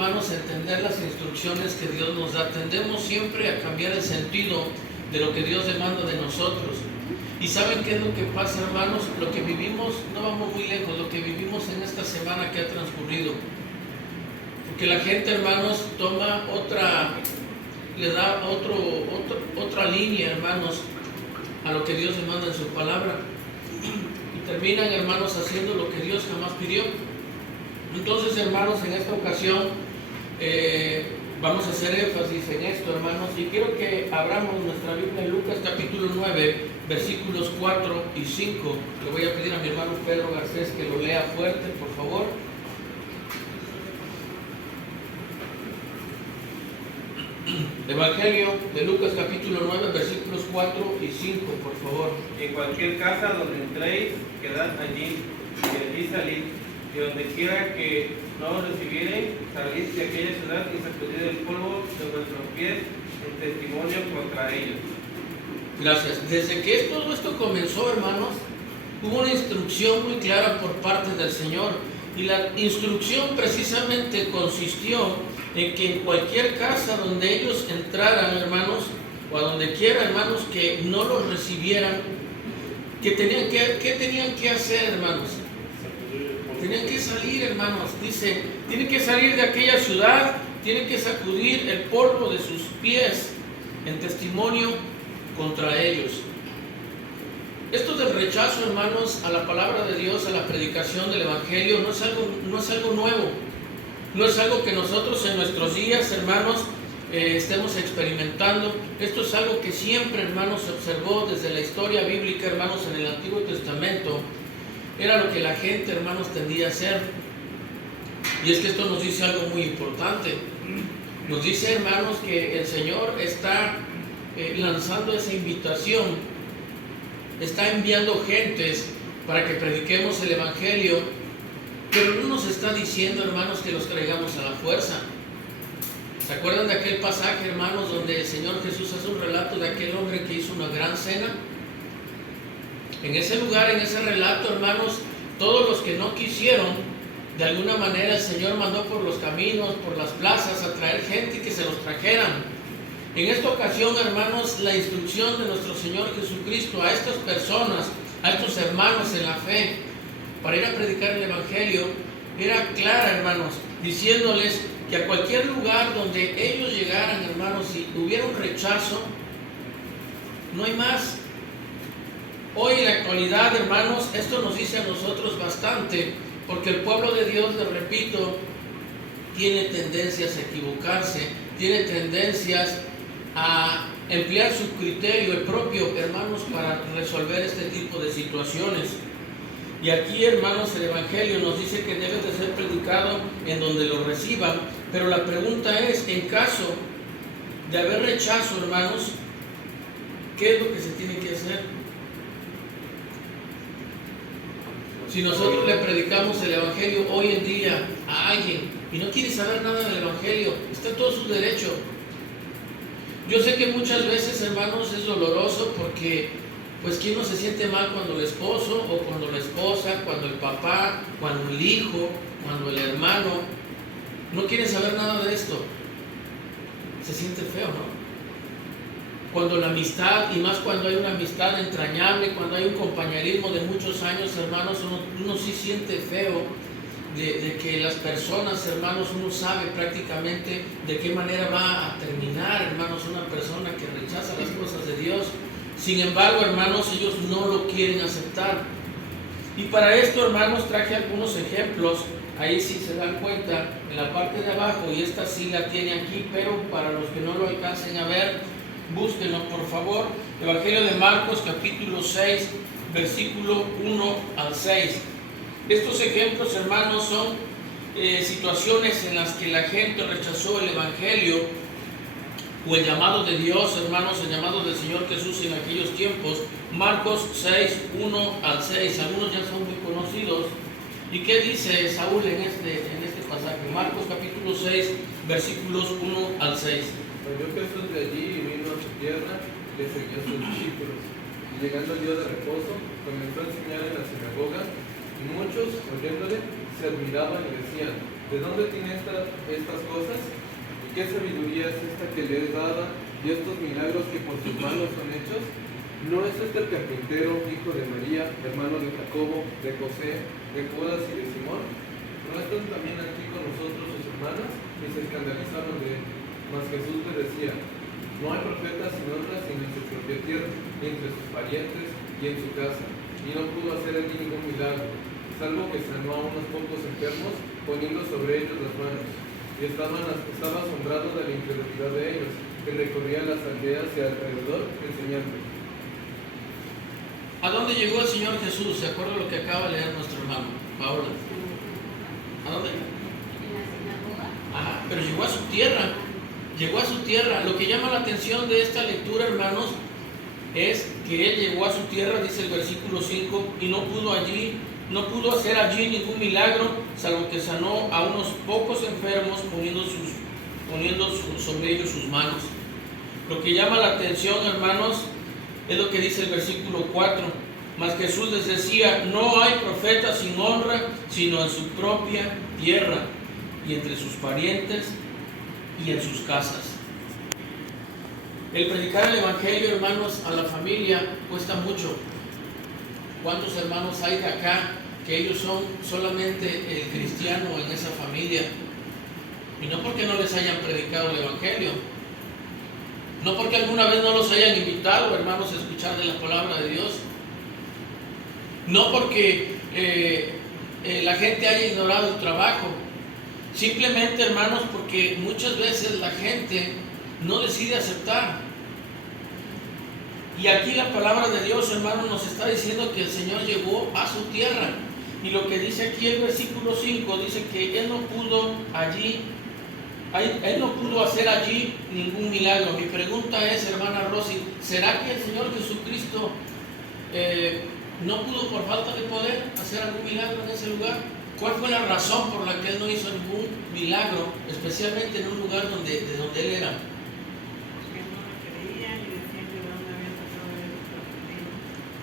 hermanos, entender las instrucciones que Dios nos da. Tendemos siempre a cambiar el sentido de lo que Dios demanda de nosotros. ¿Y saben qué es lo que pasa, hermanos? Lo que vivimos, no vamos muy lejos, lo que vivimos en esta semana que ha transcurrido. Porque la gente, hermanos, toma le da otra línea, hermanos, a lo que Dios demanda en su palabra. Y terminan, hermanos, haciendo lo que Dios jamás pidió. Entonces, hermanos, en esta ocasión vamos a hacer énfasis en esto, hermanos, y quiero que abramos nuestra Biblia en Lucas capítulo 9, versículos 4 y 5. Le voy a pedir a mi hermano Pedro Garcés que lo lea fuerte, por favor. Evangelio de Lucas capítulo 9, versículos 4 y 5, por favor. En cualquier casa donde entréis, quedad allí, y allí salid, y donde quiera que no os recibieren, salid de aquella ciudad y sacudid el polvo de vuestros pies en testimonio contra ellos. Gracias. Desde que todo esto comenzó, hermanos, hubo una instrucción muy clara por parte del Señor. Y la instrucción precisamente consistió en que en cualquier casa donde ellos entraran, hermanos, o a donde quiera, hermanos, que no los recibieran, ¿qué tenían que hacer, hermanos? Tenían que salir, hermanos. Dice, tienen que salir de aquella ciudad, tienen que sacudir el polvo de sus pies en testimonio contra ellos. Esto del rechazo, hermanos, a la palabra de Dios, a la predicación del Evangelio, no es algo nuevo. No es algo que nosotros en nuestros días, hermanos, estemos experimentando. Esto es algo que siempre, hermanos, se observó desde la historia bíblica, hermanos, en el Antiguo Testamento. Era lo que la gente, hermanos, tendía a hacer. Y es que esto nos dice algo muy importante. Nos dice, hermanos, que el Señor está lanzando esa invitación, está enviando gentes para que prediquemos el Evangelio, pero no nos está diciendo, hermanos, que los traigamos a la fuerza. ¿Se acuerdan de aquel pasaje, hermanos, donde el Señor Jesús hace un relato de aquel hombre que hizo una gran cena? En ese lugar, en ese relato, hermanos, todos los que no quisieron, de alguna manera el Señor mandó por los caminos, por las plazas, a traer gente y que se los trajeran. En esta ocasión, hermanos, la instrucción de nuestro Señor Jesucristo a estas personas, a estos hermanos en la fe, para ir a predicar el Evangelio, era clara, hermanos, diciéndoles que a cualquier lugar donde ellos llegaran, hermanos, si hubiera un rechazo, no hay más. Hoy en la actualidad, hermanos, esto nos dice a nosotros bastante, porque el pueblo de Dios, les repito, tiene tendencias a equivocarse, tiene tendencias a emplear su criterio, el propio, hermanos, para resolver este tipo de situaciones. Y aquí, hermanos, el Evangelio nos dice que debe de ser predicado en donde lo reciban, pero la pregunta es, en caso de haber rechazo, hermanos, ¿qué es lo que se tiene que hacer? Si nosotros le predicamos el Evangelio hoy en día a alguien y no quiere saber nada del Evangelio, está en todo su derecho. Yo sé que muchas veces, hermanos, es doloroso porque, pues, ¿quién no se siente mal cuando el esposo o cuando la esposa, cuando el papá, cuando el hijo, cuando el hermano no quiere saber nada de esto? Se siente feo, ¿no? Cuando la amistad, y más cuando hay una amistad entrañable, cuando hay un compañerismo de muchos años, hermanos, uno sí siente feo de que las personas, hermanos, uno sabe prácticamente de qué manera va a terminar, hermanos, una persona que rechaza las cosas de Dios. Sin embargo, hermanos, ellos no lo quieren aceptar. Y para esto, hermanos, traje algunos ejemplos. Ahí sí se dan cuenta, en la parte de abajo, y esta sí la tiene aquí, pero para los que no lo alcancen a ver, búsquenlo, por favor. Evangelio de Marcos, capítulo 6, versículo 1 al 6. Estos ejemplos, hermanos, son situaciones en las que la gente rechazó el Evangelio o el llamado de Dios, hermanos, el llamado del Señor Jesús en aquellos tiempos. Marcos 6, 1 al 6. Algunos ya son muy conocidos. ¿Y qué dice Saúl en este pasaje? Marcos capítulo 6, versículos 1 al 6. Salió Jesús de allí y vino a su tierra, le seguía a sus discípulos. Y llegando el día de reposo, comenzó a enseñar en la sinagoga, y muchos, oyéndole, se admiraban y decían: ¿de dónde tiene estas cosas? ¿Y qué sabiduría es esta que le es dada? Y estos milagros que por sus manos son hechos. ¿No es este el carpintero, hijo de María, hermano de Jacobo, de José, de Judas y de Simón? ¿No están también aquí con nosotros sus hermanas? Y se escandalizaron de él. Mas Jesús le decía: no hay profeta sin honra sino en su propia tierra, y entre sus parientes, y en su casa. Y no pudo hacer allí ningún milagro, salvo que sanó a unos pocos enfermos, poniendo sobre ellos las manos. Y estaba asombrado de la incredulidad de ellos, que recorrían las aldeas y alrededor enseñando. ¿A dónde llegó el Señor Jesús? ¿De acuerdo a lo que acaba de leer nuestro hermano Paola? ¿A dónde? En la sinagoga. Ajá, pero llegó a su tierra. Llegó a su tierra. Lo que llama la atención de esta lectura, hermanos, es que Él llegó a su tierra, dice el versículo 5, y no pudo hacer allí ningún milagro, salvo que sanó a unos pocos enfermos poniendo sobre ellos sus manos. Lo que llama la atención, hermanos, es lo que dice el versículo 4. Mas Jesús les decía: no hay profeta sin honra, sino en su propia tierra, y entre sus parientes, y en sus casas. El predicar el Evangelio, hermanos, a la familia cuesta mucho. ¿Cuántos hermanos hay de acá que ellos son solamente el cristiano en esa familia? Y no porque no les hayan predicado el Evangelio, no porque alguna vez no los hayan invitado, hermanos, a escuchar de la palabra de Dios, no porque la gente haya ignorado el trabajo, simplemente, hermanos, porque muchas veces la gente no decide aceptar. Y aquí la palabra de Dios, hermanos, nos está diciendo que el Señor llegó a su tierra. Y lo que dice aquí el versículo 5, dice que Él no pudo hacer allí ningún milagro. Mi pregunta es, hermana Rosy, ¿será que el Señor Jesucristo no pudo por falta de poder hacer algún milagro en ese lugar? ¿Cuál fue la razón por la que Él no hizo ningún milagro, especialmente en un lugar de donde Él era? Porque no lo creían y decían que no había pasado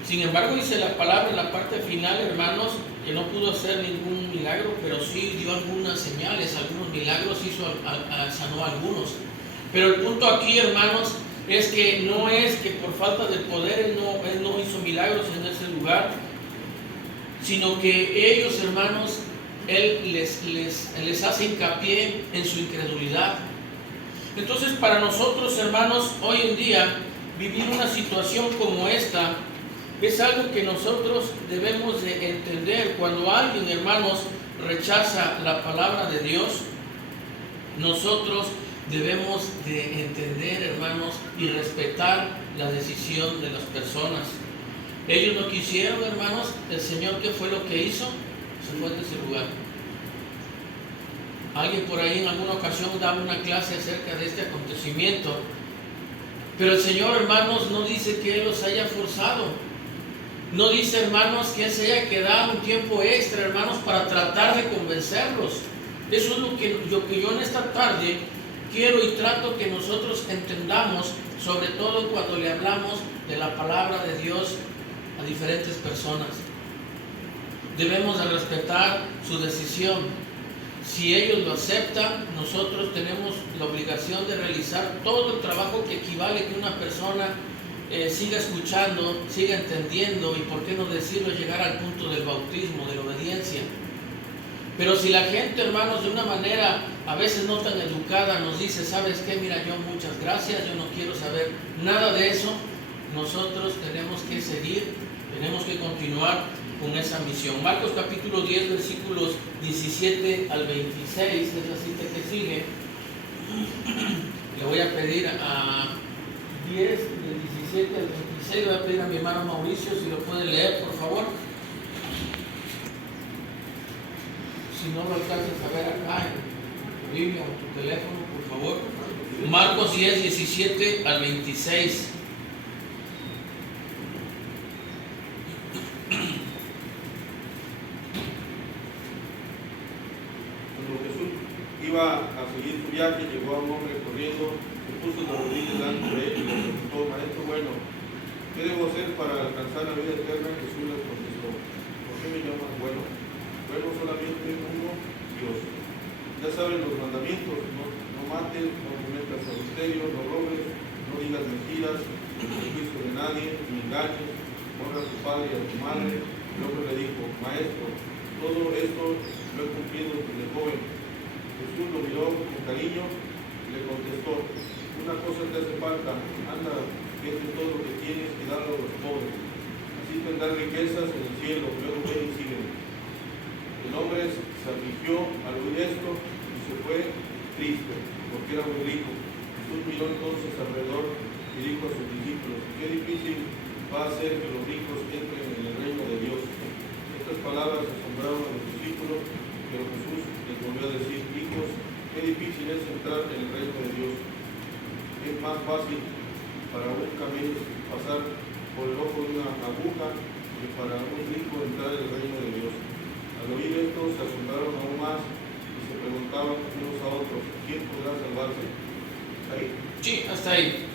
de. Sin embargo, dice la palabra en la parte final, hermanos, que no pudo hacer ningún milagro, pero sí dio algunas señales, algunos milagros, sanó a algunos. Pero el punto aquí, hermanos, es que no es que por falta de poder Él no hizo milagros en ese lugar, sino que ellos, hermanos, Él les hace hincapié en su incredulidad. Entonces, para nosotros, hermanos, hoy en día, vivir una situación como esta es algo que nosotros debemos de entender. Cuando alguien, hermanos, rechaza la palabra de Dios, nosotros debemos de entender, hermanos, y respetar la decisión de las personas. Ellos no quisieron, hermanos. El Señor, ¿qué fue lo que hizo? Se fue de ese lugar. Alguien por ahí en alguna ocasión daba una clase acerca de este acontecimiento, pero el Señor, hermanos, no dice que Él los haya forzado. No dice, hermanos, que Él se haya quedado un tiempo extra, hermanos, para tratar de convencerlos. Eso es lo que yo en esta tarde quiero y trato que nosotros entendamos, sobre todo cuando le hablamos de la palabra de Dios a diferentes personas. Debemos de respetar su decisión. Si ellos lo aceptan, nosotros tenemos la obligación de realizar todo el trabajo que equivale que una persona siga escuchando, siga entendiendo y, por qué no decirlo, llegar al punto del bautismo, de la obediencia. Pero si la gente, hermanos, de una manera a veces no tan educada nos dice: ¿sabes qué? Mira, yo muchas gracias, yo no quiero saber nada de eso, nosotros tenemos que seguir, tenemos que continuar con esa misión. Marcos capítulo 10, versículos 17 al 26, es la cita que sigue. Le voy a pedir a 10, del 17 al 26, le voy a pedir a mi hermano Mauricio si lo puede leer, por favor. Si no lo alcanzas a ver acá en tu Biblia o en tu teléfono, por favor. Marcos 10, 17 al 26. Cuando Jesús iba a seguir su viaje, llegó a un hombre corriendo, se puso de rodillas delante de él y le preguntó: Maestro bueno, ¿qué debo hacer para alcanzar la vida eterna? Jesús le contestó: ¿por qué me llamas bueno? Bueno solamente uno, Dios. Ya saben los mandamientos: no mates, no cometas adulterio, no robes, no digas mentiras, no juicio de nadie, ni engañes, honra a tu padre y a tu madre. El hombre le dijo: Maestro, todo esto lo he cumplido desde joven. Jesús lo miró con cariño y le contestó: una cosa te hace falta, anda, vende todo lo que tienes y dalo a los pobres. Así tendrás riquezas en el cielo, luego ven y sígueme. El hombre se afligió al oír esto y se fue triste, porque era muy rico. Jesús miró entonces alrededor y dijo a sus discípulos: qué difícil va a ser que los ricos entren en el reino de Dios. Estas palabras asombraron a los discípulos, pero Jesús les volvió a decir: hijos, qué difícil es entrar en el reino de Dios. Es más fácil para un camello pasar por el ojo de una aguja que para un rico entrar en el reino de Dios. Al oír esto se asombraron aún más y se preguntaban unos a otros: ¿quién podrá salvarse? ¿Ahí? Sí, hasta ahí.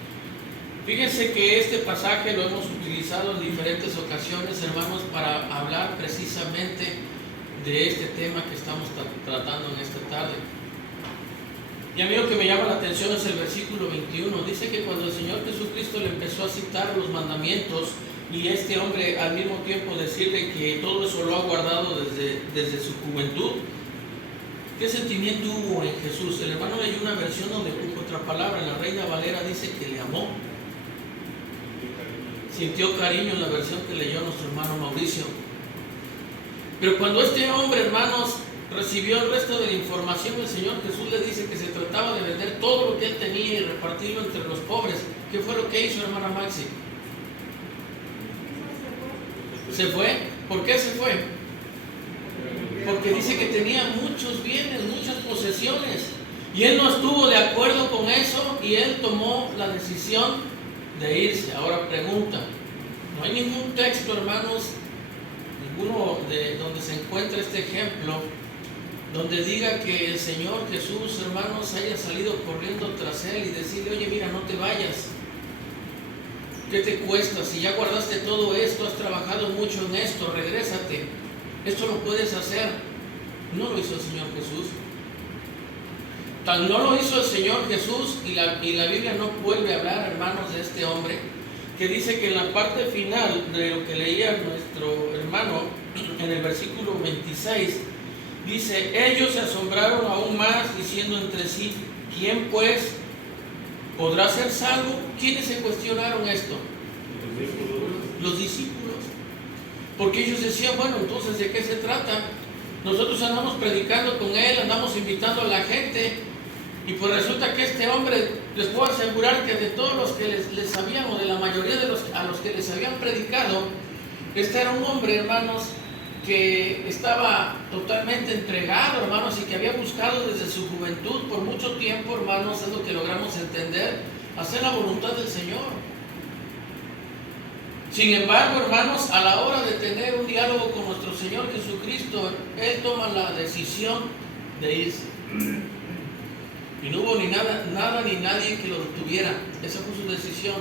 Fíjense que este pasaje lo hemos utilizado en diferentes ocasiones, hermanos, para hablar precisamente de este tema que estamos tratando en esta tarde. Y a mí lo que me llama la atención es el versículo 21. Dice que cuando el Señor Jesucristo le empezó a citar los mandamientos y este hombre al mismo tiempo decirle que todo eso lo ha guardado desde su juventud, ¿qué sentimiento hubo en Jesús? El hermano leyó una versión donde puso otra palabra. En la Reina Valera dice que le amó. Sintió cariño en la versión que leyó nuestro hermano Mauricio. Pero cuando este hombre, hermanos, recibió el resto de la información, el Señor Jesús le dice que se trataba de vender todo lo que él tenía y repartirlo entre los pobres. ¿Qué fue lo que hizo, hermana Maxi? ¿Se fue? ¿Por qué se fue? Porque dice que tenía muchos bienes, muchas posesiones. Y él no estuvo de acuerdo con eso y él tomó la decisión de irse. Ahora pregunta, no hay ningún texto, hermanos, ninguno de donde se encuentra este ejemplo, donde diga que el Señor Jesús, hermanos, haya salido corriendo tras él y decirle: oye, mira, no te vayas. ¿Qué te cuesta? Si ya guardaste todo esto, has trabajado mucho en esto, regrésate. Esto lo puedes hacer. No lo hizo el Señor Jesús. Tan no lo hizo el Señor Jesús, y la Biblia no vuelve a hablar, hermanos, de este hombre, que dice que en la parte final de lo que leía nuestro hermano, en el versículo 26, dice: ellos se asombraron aún más, diciendo entre sí: ¿quién pues podrá ser salvo? ¿Quiénes se cuestionaron esto? Los discípulos. Porque ellos decían: bueno, entonces, ¿de qué se trata? Nosotros andamos predicando con él, andamos invitando a la gente, y pues resulta que este hombre, les puedo asegurar que de todos los que les habían, o de la mayoría de a los que les habían predicado, este era un hombre, hermanos, que estaba totalmente entregado, hermanos, y que había buscado desde su juventud por mucho tiempo, hermanos, es lo que logramos entender, hacer la voluntad del Señor. Sin embargo, hermanos, a la hora de tener un diálogo con nuestro Señor Jesucristo, Él toma la decisión de irse. Y no hubo ni nada ni nadie que lo detuviera. Esa fue su decisión.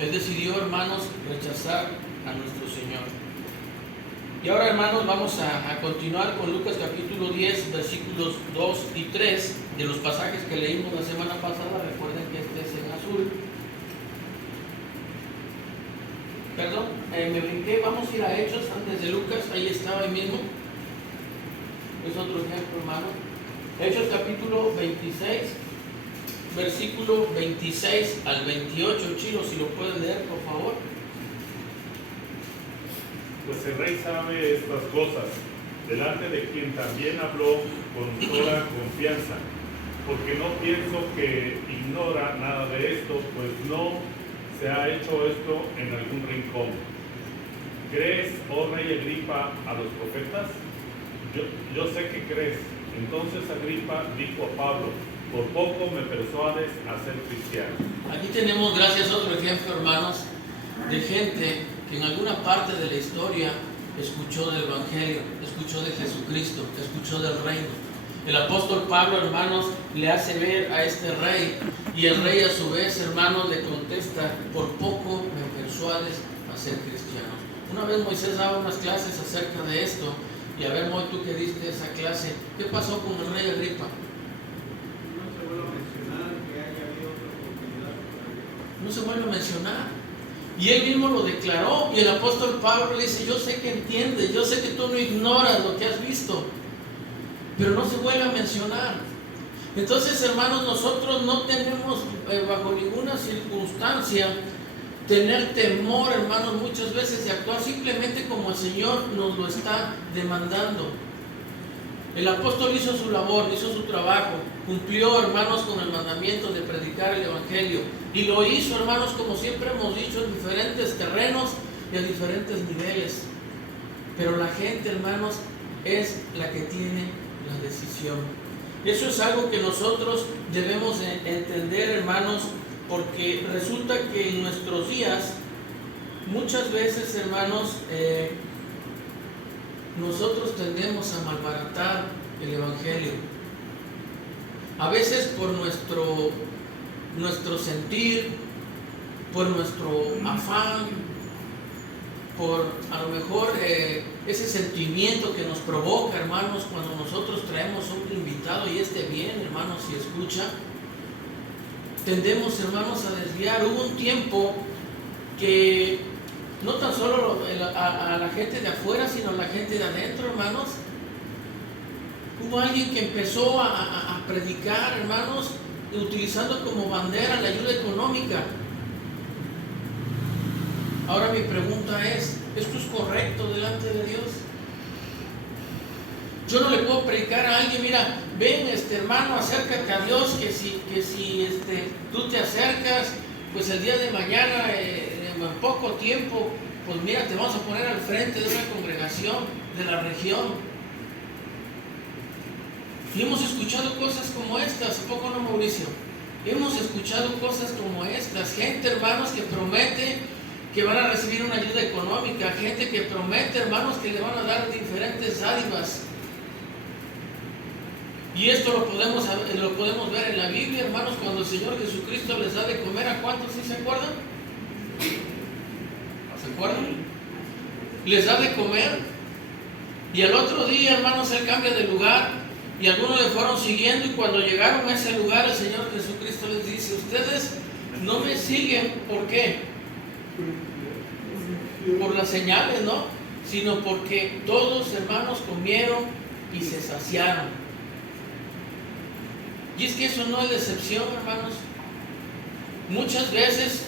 Él decidió, hermanos, rechazar a nuestro Señor. Y ahora, hermanos, vamos a continuar con Lucas capítulo 10, versículos 2 y 3, de los pasajes que leímos la semana pasada. Recuerden que este es en azul. Perdón, me brinqué. Vamos a ir a Hechos antes de Lucas. Ahí estaba ahí mismo. Es otro ejemplo, hermano. Hechos capítulo 26, versículo 26 al 28. Chilo, si lo pueden leer, por favor. Pues el rey sabe estas cosas, delante de quien también habló con toda confianza, porque no pienso que ignora nada de esto, pues no se ha hecho esto en algún rincón. ¿Crees, oh rey Agripa, a los profetas? Yo sé que crees. Entonces Agripa dijo a Pablo: por poco me persuades a ser cristiano. Aquí tenemos, gracias, otro ejemplo, hermanos, de gente que en alguna parte de la historia escuchó del Evangelio, escuchó de Jesucristo, escuchó del reino. El apóstol Pablo, hermanos, le hace ver a este rey, y el rey a su vez, hermanos, le contesta: por poco me persuades a ser cristiano. Una vez Moisés daba unas clases acerca de esto, Y a ver, Moy, tú que diste esa clase, ¿qué pasó con el rey Agripa? No se vuelve a mencionar que haya habido otra oportunidad para que No se vuelve a mencionar. Y él mismo lo declaró. Y el apóstol Pablo le dice, yo sé que entiendes, yo sé que tú no ignoras lo que has visto, pero no se vuelve a mencionar. Entonces, hermanos, nosotros no tenemos bajo ninguna circunstancia tener temor, hermanos, muchas veces de actuar simplemente como el Señor nos lo está demandando. El apóstol hizo su labor, hizo su trabajo, cumplió, hermanos, con el mandamiento de predicar el Evangelio. Y lo hizo, hermanos, como siempre hemos dicho, en diferentes terrenos y a diferentes niveles. Pero la gente, hermanos, es la que tiene la decisión. Eso es algo que nosotros debemos entender, hermanos, porque resulta que en nuestros días, muchas veces, hermanos, nosotros tendemos a malbaratar el Evangelio. A veces por nuestro sentir, por nuestro afán, por a lo mejor ese sentimiento que nos provoca, hermanos, cuando nosotros traemos a un invitado y esté bien, hermanos, si escucha, tendemos, hermanos, a desviar. Hubo un tiempo que no tan solo a la gente de afuera, sino a la gente de adentro, hermanos, hubo alguien que empezó a predicar, hermanos, utilizando como bandera la ayuda económica. Ahora mi pregunta es, ¿esto es correcto delante de Dios? Yo no le puedo predicar a alguien, mira, ven, hermano, acércate a Dios, que si tú te acercas, pues el día de mañana, en poco tiempo, pues mira, te vamos a poner al frente de una congregación de la región. Y hemos escuchado cosas como estas, ¿a poco no, Mauricio? Hemos escuchado cosas como estas, gente, hermanos, que promete que van a recibir una ayuda económica, gente que promete, hermanos, que le van a dar diferentes dádivas. Y esto lo podemos ver en la Biblia, hermanos, cuando el Señor Jesucristo les da de comer. ¿A cuántos sí se acuerdan? ¿Se acuerdan? Les da de comer. Y al otro día, hermanos, Él cambia de lugar. Y algunos le fueron siguiendo. Y cuando llegaron a ese lugar, el Señor Jesucristo les dice, ustedes no me siguen, ¿por qué? Por las señales, ¿no? Sino porque todos, hermanos, comieron y se saciaron. Y es que eso no es decepción, hermanos. Muchas veces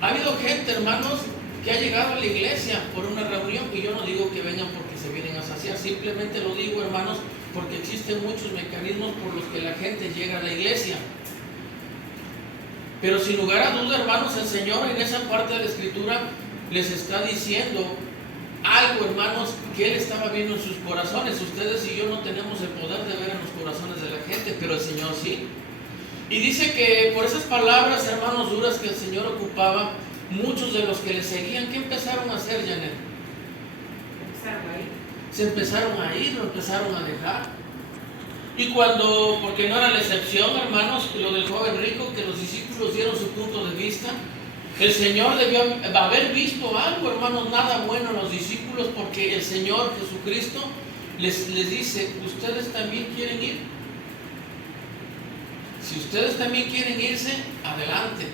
ha habido gente, hermanos, que ha llegado a la iglesia por una reunión, y yo no digo que vengan porque se vienen a saciar, simplemente lo digo, hermanos, porque existen muchos mecanismos por los que la gente llega a la iglesia. Pero sin lugar a duda, hermanos, el Señor en esa parte de la Escritura les está diciendo algo, hermanos, que Él estaba viendo en sus corazones. Ustedes y yo no tenemos el poder de ver en los corazones de la gente, pero el Señor sí. Y dice que por esas palabras, hermanos, duras que el Señor ocupaba, muchos de los que le seguían, ¿qué empezaron a hacer, Janet? Se empezaron a ir, lo empezaron a dejar. Y cuando, porque no era la excepción, hermanos, lo del joven rico, que los discípulos dieron su punto de vista, el Señor debió haber visto algo, hermanos, nada bueno en los discípulos, porque el Señor Jesucristo les dice, ¿ustedes también quieren ir? Si ustedes también quieren irse, adelante.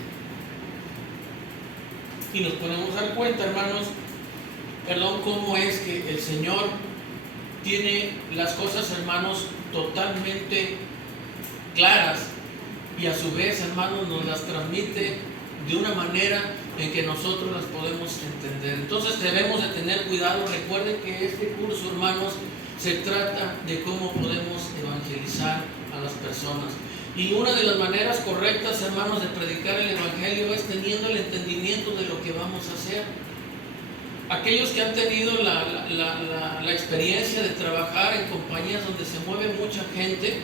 Y nos podemos dar cuenta, hermanos, cómo es que el Señor tiene las cosas, hermanos, totalmente claras, y a su vez, hermanos, nos las transmite de una manera en que nosotros las podemos entender. Entonces debemos de tener cuidado. Recuerden que este curso, hermanos, se trata de cómo podemos evangelizar a las personas. Y una de las maneras correctas, hermanos, de predicar el Evangelio es teniendo el entendimiento de lo que vamos a hacer. Aquellos que han tenido la experiencia de trabajar en compañías donde se mueve mucha gente,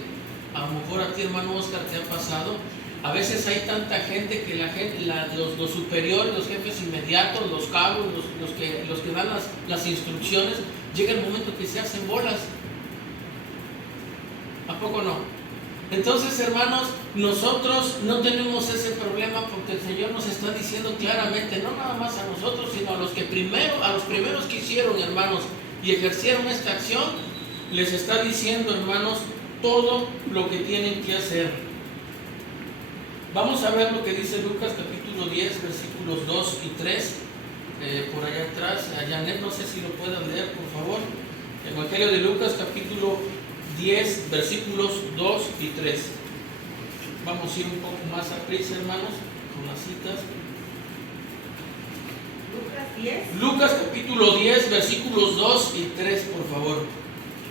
a lo mejor a ti, hermano Oscar, te ha pasado. A veces hay tanta gente que los superiores, los jefes inmediatos, los cabos, los que dan las instrucciones, llega el momento que se hacen bolas. ¿A poco no? Entonces, hermanos, nosotros no tenemos ese problema, porque el Señor nos está diciendo claramente, no nada más a nosotros, sino a los primeros que hicieron, hermanos, y ejercieron esta acción, les está diciendo, hermanos, todo lo que tienen que hacer. Vamos a ver lo que dice Lucas capítulo 10, versículos 2 y 3, por allá atrás. Janet, no sé si lo puedan leer, por favor. Evangelio de Lucas capítulo 10, versículos 2 y 3. Vamos a ir un poco más a prisa, hermanos, con las citas. Lucas 10. Lucas capítulo 10, versículos 2 y 3, por favor.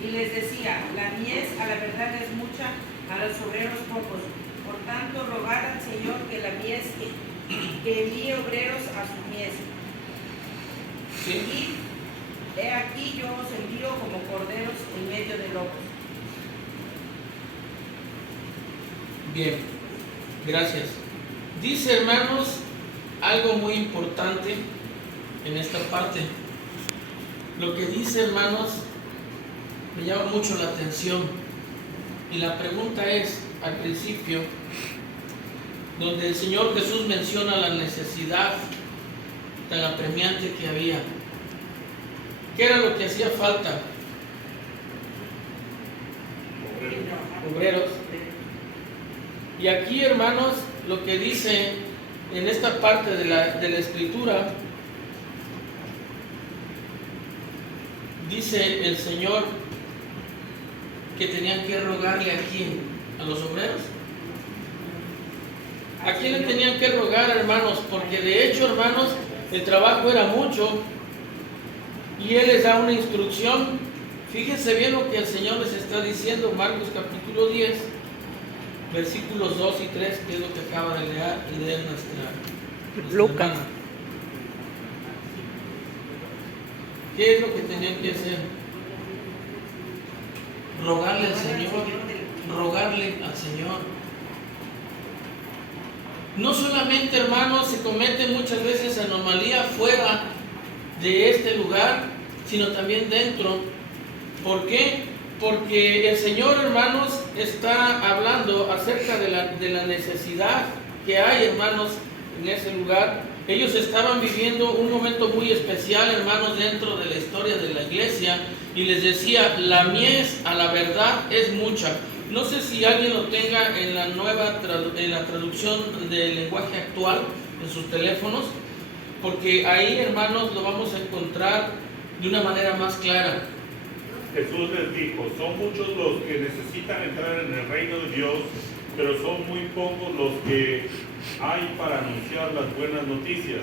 Y les decía, la mies a la verdad es mucha, a los obreros pocos. Por tanto, rogad al Señor que la mies que envíe obreros a su mies. ¿Sí? Y he aquí yo os envío como corderos en medio de lobos. Bien, gracias. Dice, hermanos, algo muy importante en esta parte. Lo que dice, hermanos, me llama mucho la atención. Y la pregunta es, al principio, donde el Señor Jesús menciona la necesidad tan apremiante que había. ¿Qué era lo que hacía falta? Obreros. Y aquí, hermanos, lo que dice en esta parte de la Escritura, dice el Señor que tenían que rogarle a quién, a los obreros. ¿A quién le tenían que rogar, hermanos? Porque de hecho, hermanos, el trabajo era mucho y Él les da una instrucción. Fíjense bien lo que el Señor les está diciendo, Marcos capítulo 10, versículos 2 y 3, que es lo que acaba de leer nuestra Lucas. hermana. ¿Qué es lo que tenían que hacer? Rogarle al Señor, rogarle al Señor. No solamente, hermanos, se comete muchas veces anomalía fuera de este lugar, sino también dentro. ¿Por qué? Porque el Señor, hermanos, está hablando acerca de la necesidad que hay, hermanos, en ese lugar. Ellos estaban viviendo un momento muy especial, hermanos, dentro de la historia de la iglesia, y les decía, la mies a la verdad es mucha. No sé si alguien lo tenga en la nueva en la traducción del lenguaje actual en sus teléfonos, porque ahí, hermanos, lo vamos a encontrar de una manera más clara. Jesús les dijo, son muchos los que necesitan entrar en el reino de Dios, pero son muy pocos los que hay para anunciar las buenas noticias.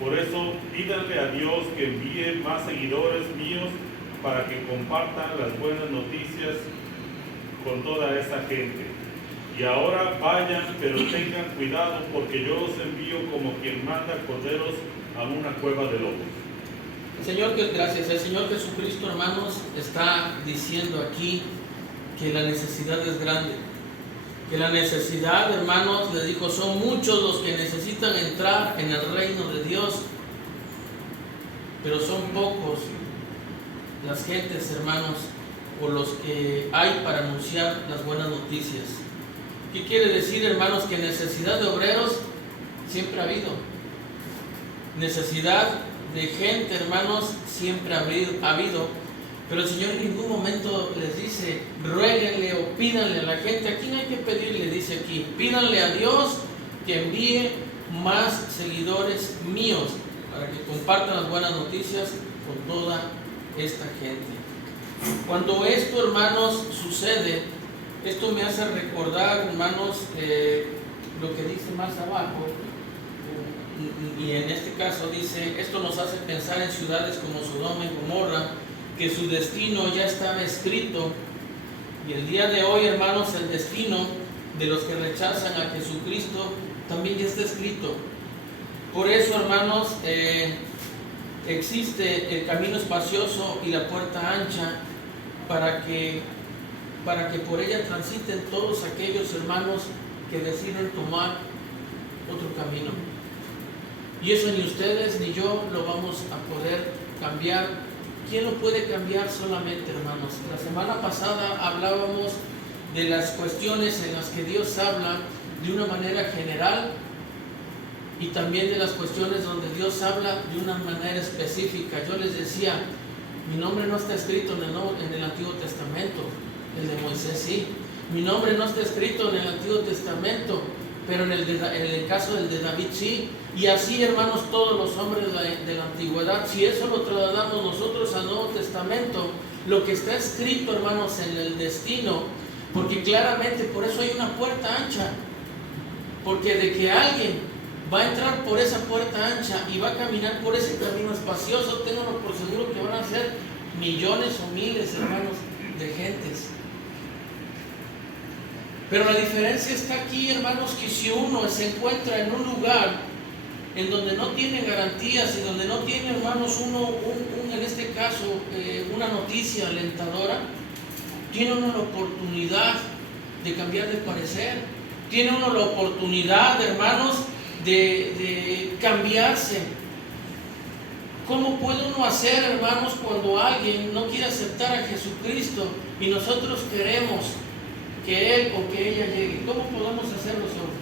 Por eso pídanle a Dios que envíe más seguidores míos para que compartan las buenas noticias con toda esa gente. Y ahora vayan, pero tengan cuidado, porque yo los envío como quien manda corderos a una cueva de lobos. Señor, gracias. El Señor Jesucristo, hermanos, está diciendo aquí que la necesidad es grande. Que la necesidad, hermanos, le dijo, son muchos los que necesitan entrar en el reino de Dios, pero son pocos las gentes, hermanos, o los que hay para anunciar las buenas noticias. ¿Qué quiere decir, hermanos? Que necesidad de obreros siempre ha habido. Necesidad de gente, hermanos, siempre ha habido. Pero el Señor en ningún momento les dice, ruéguenle o pídanle a la gente. ¿A quién hay que pedirle? Dice aquí, pídanle a Dios que envíe más seguidores míos para que compartan las buenas noticias con toda esta gente. Cuando esto, hermanos, sucede, esto me hace recordar, hermanos, lo que dice más abajo, y en este caso dice, esto nos hace pensar en ciudades como Sodoma y Gomorra, que su destino ya estaba escrito, y el día de hoy, hermanos, el destino de los que rechazan a Jesucristo también ya está escrito. Por eso, hermanos, existe el camino espacioso y la puerta ancha para que por ella transiten todos aquellos hermanos que deciden tomar otro camino. Y eso ni ustedes ni yo lo vamos a poder cambiar. ¿Quién lo puede cambiar? Solamente, hermanos. La semana pasada hablábamos de las cuestiones en las que Dios habla de una manera general y también de las cuestiones donde Dios habla de una manera específica. Yo les decía, Mi nombre no está escrito en el Antiguo Testamento, el de Moisés sí. Mi nombre no está escrito en el Antiguo Testamento, pero en el caso del de David sí. Y así, hermanos, todos los hombres de la antigüedad. Si eso lo trasladamos nosotros al Nuevo Testamento, lo que está escrito, hermanos, en el destino, porque claramente por eso hay una puerta ancha, porque de que alguien va a entrar por esa puerta ancha y va a caminar por ese camino espacioso, ténganlo por seguro que van a ser millones o miles, hermanos, de gentes. Pero la diferencia está aquí, hermanos, que si uno se encuentra en un lugar en donde no tiene garantías y donde no tiene, hermanos, en este caso, una noticia alentadora, tiene uno la oportunidad de cambiar de parecer, tiene uno la oportunidad, hermanos, de cambiarse. ¿Cómo puede uno hacer, hermanos, cuando alguien no quiere aceptar a Jesucristo y nosotros queremos que él o que ella llegue? ¿Cómo podemos hacer nosotros?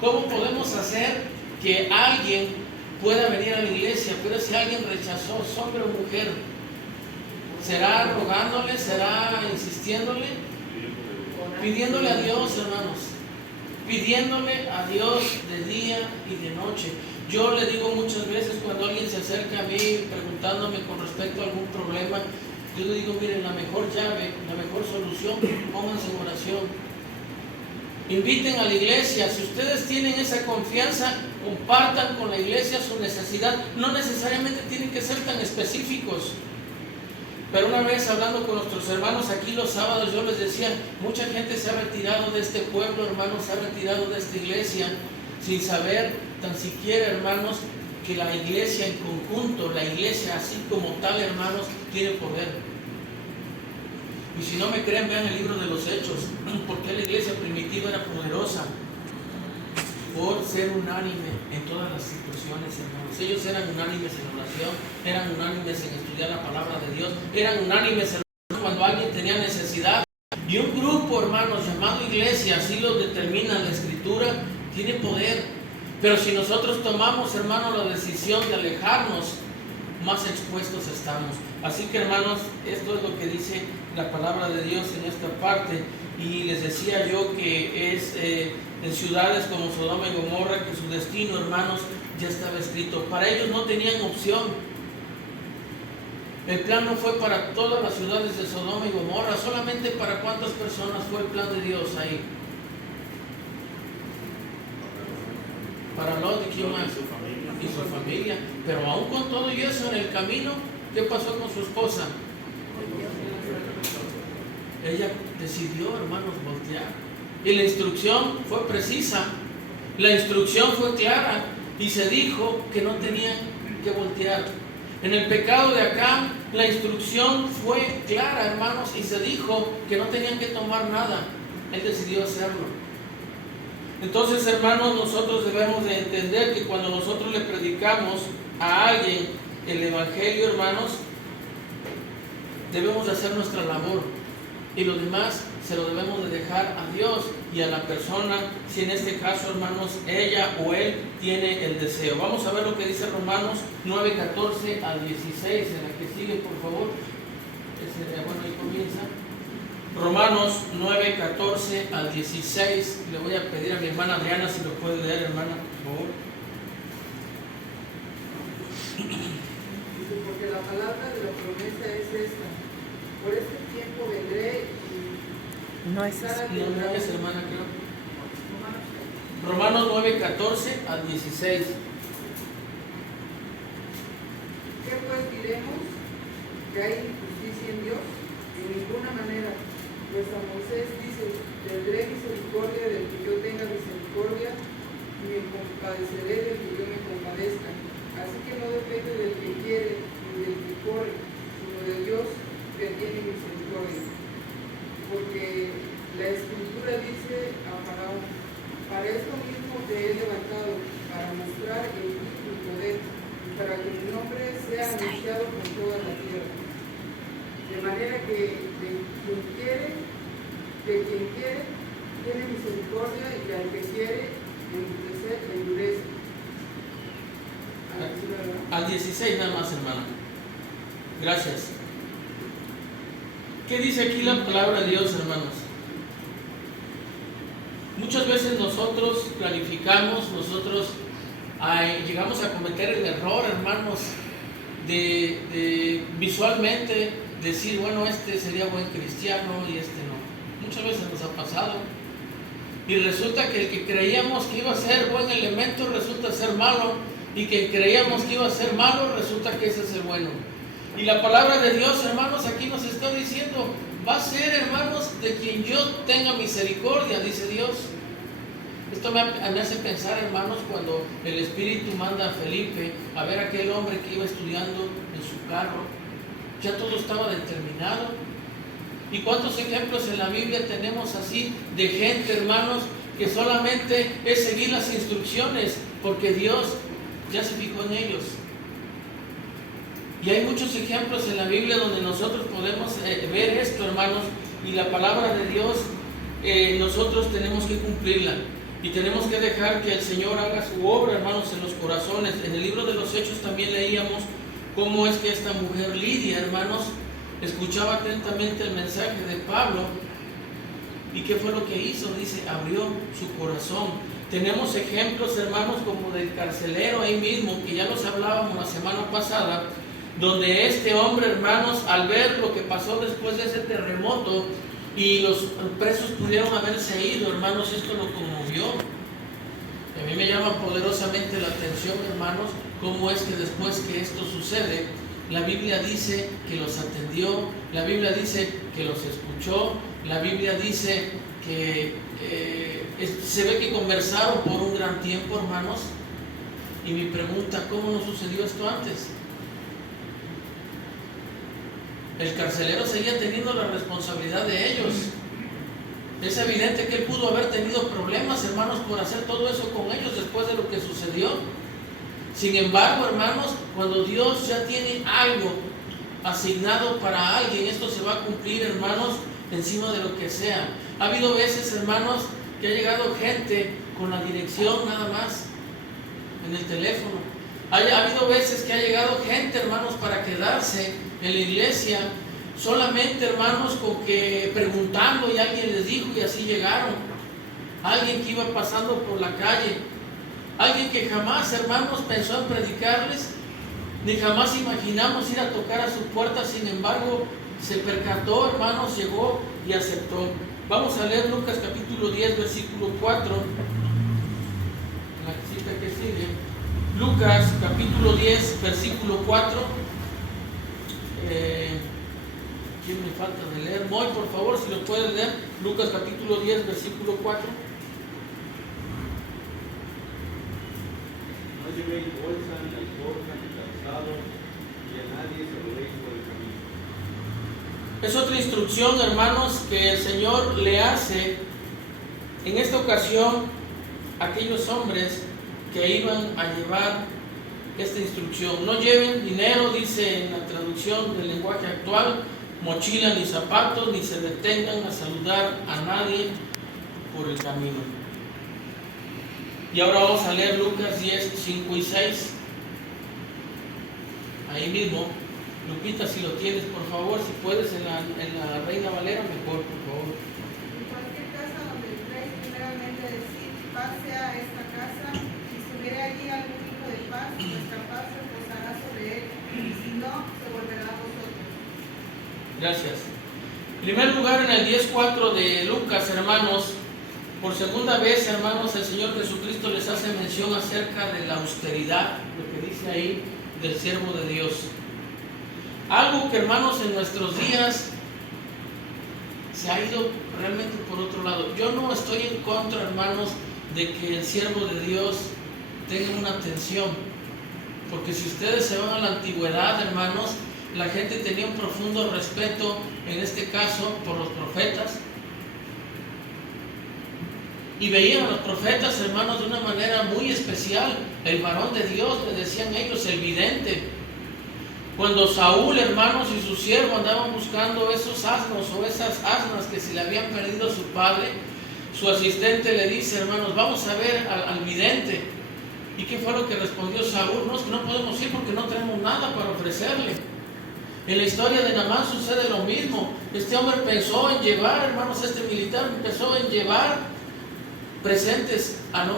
¿Cómo podemos hacer que alguien pueda venir a la iglesia? Pero si alguien rechazó, hombre o mujer, ¿será rogándole? ¿Será insistiéndole? Pidiéndole a Dios, hermanos. Pidiéndole a Dios de día y de noche. Yo le digo muchas veces cuando alguien se acerca a mí preguntándome con respecto a algún problema, yo le digo, miren, la mejor llave, la mejor solución, pónganse en oración. Inviten a la iglesia. Si ustedes tienen esa confianza, compartan con la iglesia su necesidad. No necesariamente tienen que ser tan específicos. Pero una vez hablando con nuestros hermanos aquí los sábados, yo les decía, mucha gente se ha retirado de este pueblo, hermanos, se ha retirado de esta iglesia, sin saber tan siquiera, hermanos, que la iglesia en conjunto, la iglesia así como tal, hermanos, tiene poder. Y si no me creen, vean el libro de los Hechos, porque la iglesia primitiva era poderosa por ser unánime en todas las situaciones, hermanos. Ellos eran unánimes en oración, eran unánimes en estudiar la palabra de Dios, eran unánimes cuando alguien tenía necesidad. Y un grupo, hermanos, llamado iglesia, así lo determina la Escritura, tiene poder. Pero si nosotros tomamos, hermanos, la decisión de alejarnos, más expuestos estamos. Así que, hermanos, esto es lo que dice la palabra de Dios en esta parte. Y les decía yo que es en ciudades como Sodoma y Gomorra que su destino, hermanos, ya estaba escrito. Para ellos no tenían opción. El plan no fue para todas las ciudades de Sodoma y Gomorra, solamente para cuántas personas fue el plan de Dios ahí. Para Lot y quién más, y su familia. Pero aún con todo y eso en el camino, ¿qué pasó con su esposa? Ella decidió, hermanos, voltear. Y la instrucción fue precisa, la instrucción fue clara y se dijo que no tenían que voltear. En el pecado de Acán, la instrucción fue clara, hermanos, y se dijo que no tenían que tomar nada. Él decidió hacerlo. Entonces, hermanos, nosotros debemos de entender que cuando nosotros le predicamos a alguien el Evangelio, hermanos, debemos de hacer nuestra labor. Y lo demás se lo debemos de dejar a Dios y a la persona, si en este caso, hermanos, ella o él tiene el deseo. Vamos a ver lo que dice Romanos 9:14 al 16, en la que sigue, por favor. Bueno, ahí comienza. Romanos 9:14 al 16. Le voy a pedir a mi hermana Adriana si lo puede leer, hermana, por favor. Dice, porque la palabra de la promesa es esta: por este tiempo vendré y no es no es hermana, creo. Romanos 9:14 al 16. ¿Qué pues diremos? ¿Que hay injusticia en Dios? En ninguna manera. Pues a Moisés dice: tendré misericordia del que yo tenga misericordia y me compadeceré del que yo me compadezca. Así que no depende del que quiere ni del que corre, sino de Dios que tiene misericordia. Porque la Escritura dice a Faraón: para esto mismo te he levantado, para mostrar en ti mi poder, y para que mi nombre sea anunciado por toda la tierra. De manera que de quien quiere, tiene misericordia, y al que quiere endurecer, endurece. Al 16 nada más, hermana. Gracias. ¿Qué dice aquí la palabra de Dios, hermanos? Muchas veces nosotros planificamos, llegamos a cometer el error, hermanos, de visualmente decir, bueno, este sería buen cristiano y este no. Muchas veces nos ha pasado. Y resulta que el que creíamos que iba a ser buen elemento resulta ser malo, y que creíamos que iba a ser malo resulta que ese es el bueno. Y la palabra de Dios, hermanos, aquí nos está diciendo, va a ser, hermanos, de quien yo tenga misericordia, dice Dios. Esto me hace pensar, hermanos, cuando el Espíritu manda a Felipe a ver a aquel hombre que iba estudiando en su carro. Ya todo estaba determinado. ¿Y cuántos ejemplos en la Biblia tenemos así de gente, hermanos, que solamente es seguir las instrucciones porque Dios ya se fijó en ellos? Y hay muchos ejemplos en la Biblia donde nosotros podemos ver esto, hermanos, y la palabra de Dios nosotros tenemos que cumplirla. Y tenemos que dejar que el Señor haga su obra, hermanos, en los corazones. En el libro de los Hechos también leíamos cómo es que esta mujer Lidia, hermanos, escuchaba atentamente el mensaje de Pablo. ¿Y qué fue lo que hizo? Dice, abrió su corazón. Tenemos ejemplos, hermanos, como del carcelero ahí mismo, que ya los hablábamos la semana pasada, donde este hombre, hermanos, al ver lo que pasó después de ese terremoto, y los presos pudieron haberse ido, hermanos, esto lo conmovió. A mí me llama poderosamente la atención, hermanos, cómo es que después que esto sucede, la Biblia dice que los atendió, la Biblia dice que los escuchó, la Biblia dice que se ve que conversaron por un gran tiempo, hermanos. Y mi pregunta, ¿cómo no sucedió esto antes? El carcelero seguía teniendo la responsabilidad de ellos. Es evidente que él pudo haber tenido problemas, hermanos, por hacer todo eso con ellos después de lo que sucedió. Sin embargo, hermanos, cuando Dios ya tiene algo asignado para alguien, esto se va a cumplir, hermanos, encima de lo que sea. Ha habido veces, hermanos, que ha llegado gente con la dirección nada más en el teléfono. Ha habido veces que ha llegado gente, hermanos, para quedarse en la iglesia, solamente, hermanos, con que preguntando y alguien les dijo y así llegaron. Alguien que iba pasando por la calle, alguien que jamás, hermanos, pensó en predicarles, ni jamás imaginamos ir a tocar a su puerta. Sin embargo, se percató, hermanos, llegó y aceptó. Vamos a leer Lucas capítulo 10, versículo 4, la cita que sigue. Lucas capítulo 10, versículo 4. ¿Quién me falta de leer? Moy, por favor, si lo puedes leer. Lucas capítulo 10, versículo 4. No llevéis bolsa, ni alforja, ni calzado, y a nadie saludéis por el camino. Es otra instrucción, hermanos, que el Señor le hace en esta ocasión a aquellos hombres que iban a llevar esta instrucción. No lleven dinero, dice en la traducción del lenguaje actual, mochila ni zapatos, ni se detengan a saludar a nadie por el camino. Y ahora vamos a leer Lucas 10, 5 y 6. Ahí mismo. Lupita, si lo tienes, por favor, si puedes, en la Reina Valera, mejor, por favor. En cualquier casa donde entréis, primeramente decid, paz sea esta casa, si estuviera allí algún hijo de paz, nuestra paz se posará sobre él, y si no, se volverá a vosotros. Gracias. En primer lugar, en el 10.4 de Lucas, hermanos, por segunda vez, hermanos, el Señor Jesucristo les hace mención acerca de la austeridad, lo que dice ahí del siervo de Dios. Algo que, hermanos, en nuestros días se ha ido realmente por otro lado. Yo no estoy en contra, hermanos, de que el siervo de Dios tenga una atención, porque si ustedes se van a la antigüedad, hermanos, la gente tenía un profundo respeto, en este caso, por los profetas, y veían a los profetas, hermanos, de una manera muy especial. El varón de Dios, le decían ellos, el vidente. Cuando Saúl, hermanos, y su siervo andaban buscando esos asnos o esas asnas que se le habían perdido a su padre, su asistente le dice, hermanos, vamos a ver al vidente. ¿Y qué fue lo que respondió Saúl? No, es que no podemos ir porque no tenemos nada para ofrecerle. En la historia de Naamán sucede lo mismo. Este hombre pensó en llevar, hermanos, este militar empezó en llevar presentes al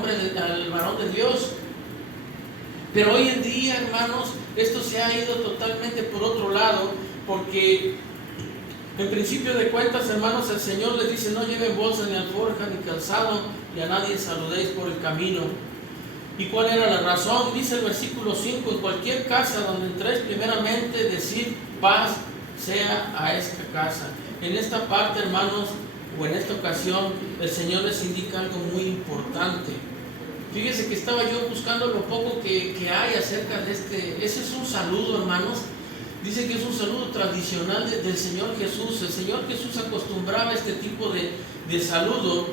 varón de Dios. Pero hoy en día, hermanos, esto se ha ido totalmente por otro lado, porque en principio de cuentas, hermanos, el Señor les dice: no lleven bolsa, ni alforja, ni calzado, y a nadie saludéis por el camino. ¿Y cuál era la razón? Dice el versículo 5: en cualquier casa donde entréis, primeramente decid paz sea a esta casa. En esta parte, hermanos, o en esta ocasión, el Señor les indica algo muy importante. Fíjese que estaba yo buscando lo poco que hay acerca de ese es un saludo, hermanos. Dice que es un saludo tradicional del Señor Jesús. El Señor Jesús acostumbraba a este tipo de saludo,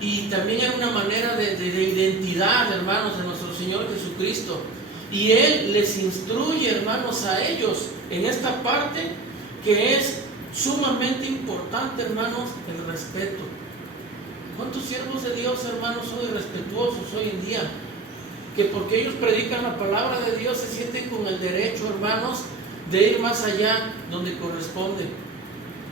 y también era una manera de identidad, hermanos, de nuestro Señor Jesucristo. Y Él les instruye, hermanos, a ellos en esta parte que es sumamente importante, hermanos, el respeto. ¿Cuántos siervos de Dios, hermanos, son irrespetuosos hoy en día? Que porque ellos predican la palabra de Dios se sienten con el derecho, hermanos, de ir más allá donde corresponde.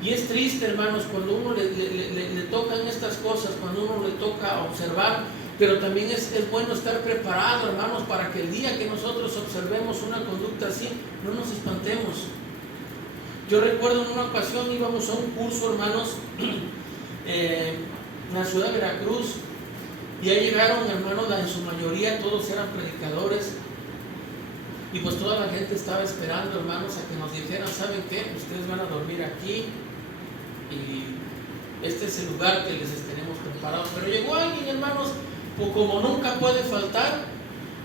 Y es triste, hermanos, cuando uno le tocan estas cosas, cuando uno le toca observar, pero también es bueno estar preparado, hermanos, para que el día que nosotros observemos una conducta así, no nos espantemos. Yo recuerdo en una ocasión íbamos a un curso, hermanos, en la ciudad de Veracruz, y ahí llegaron, hermanos, en su mayoría todos eran predicadores, y pues toda la gente estaba esperando, hermanos, a que nos dijeran: ¿saben qué? Ustedes van a dormir aquí, y este es el lugar que les tenemos preparado. Pero llegó alguien, hermanos, pues como nunca puede faltar: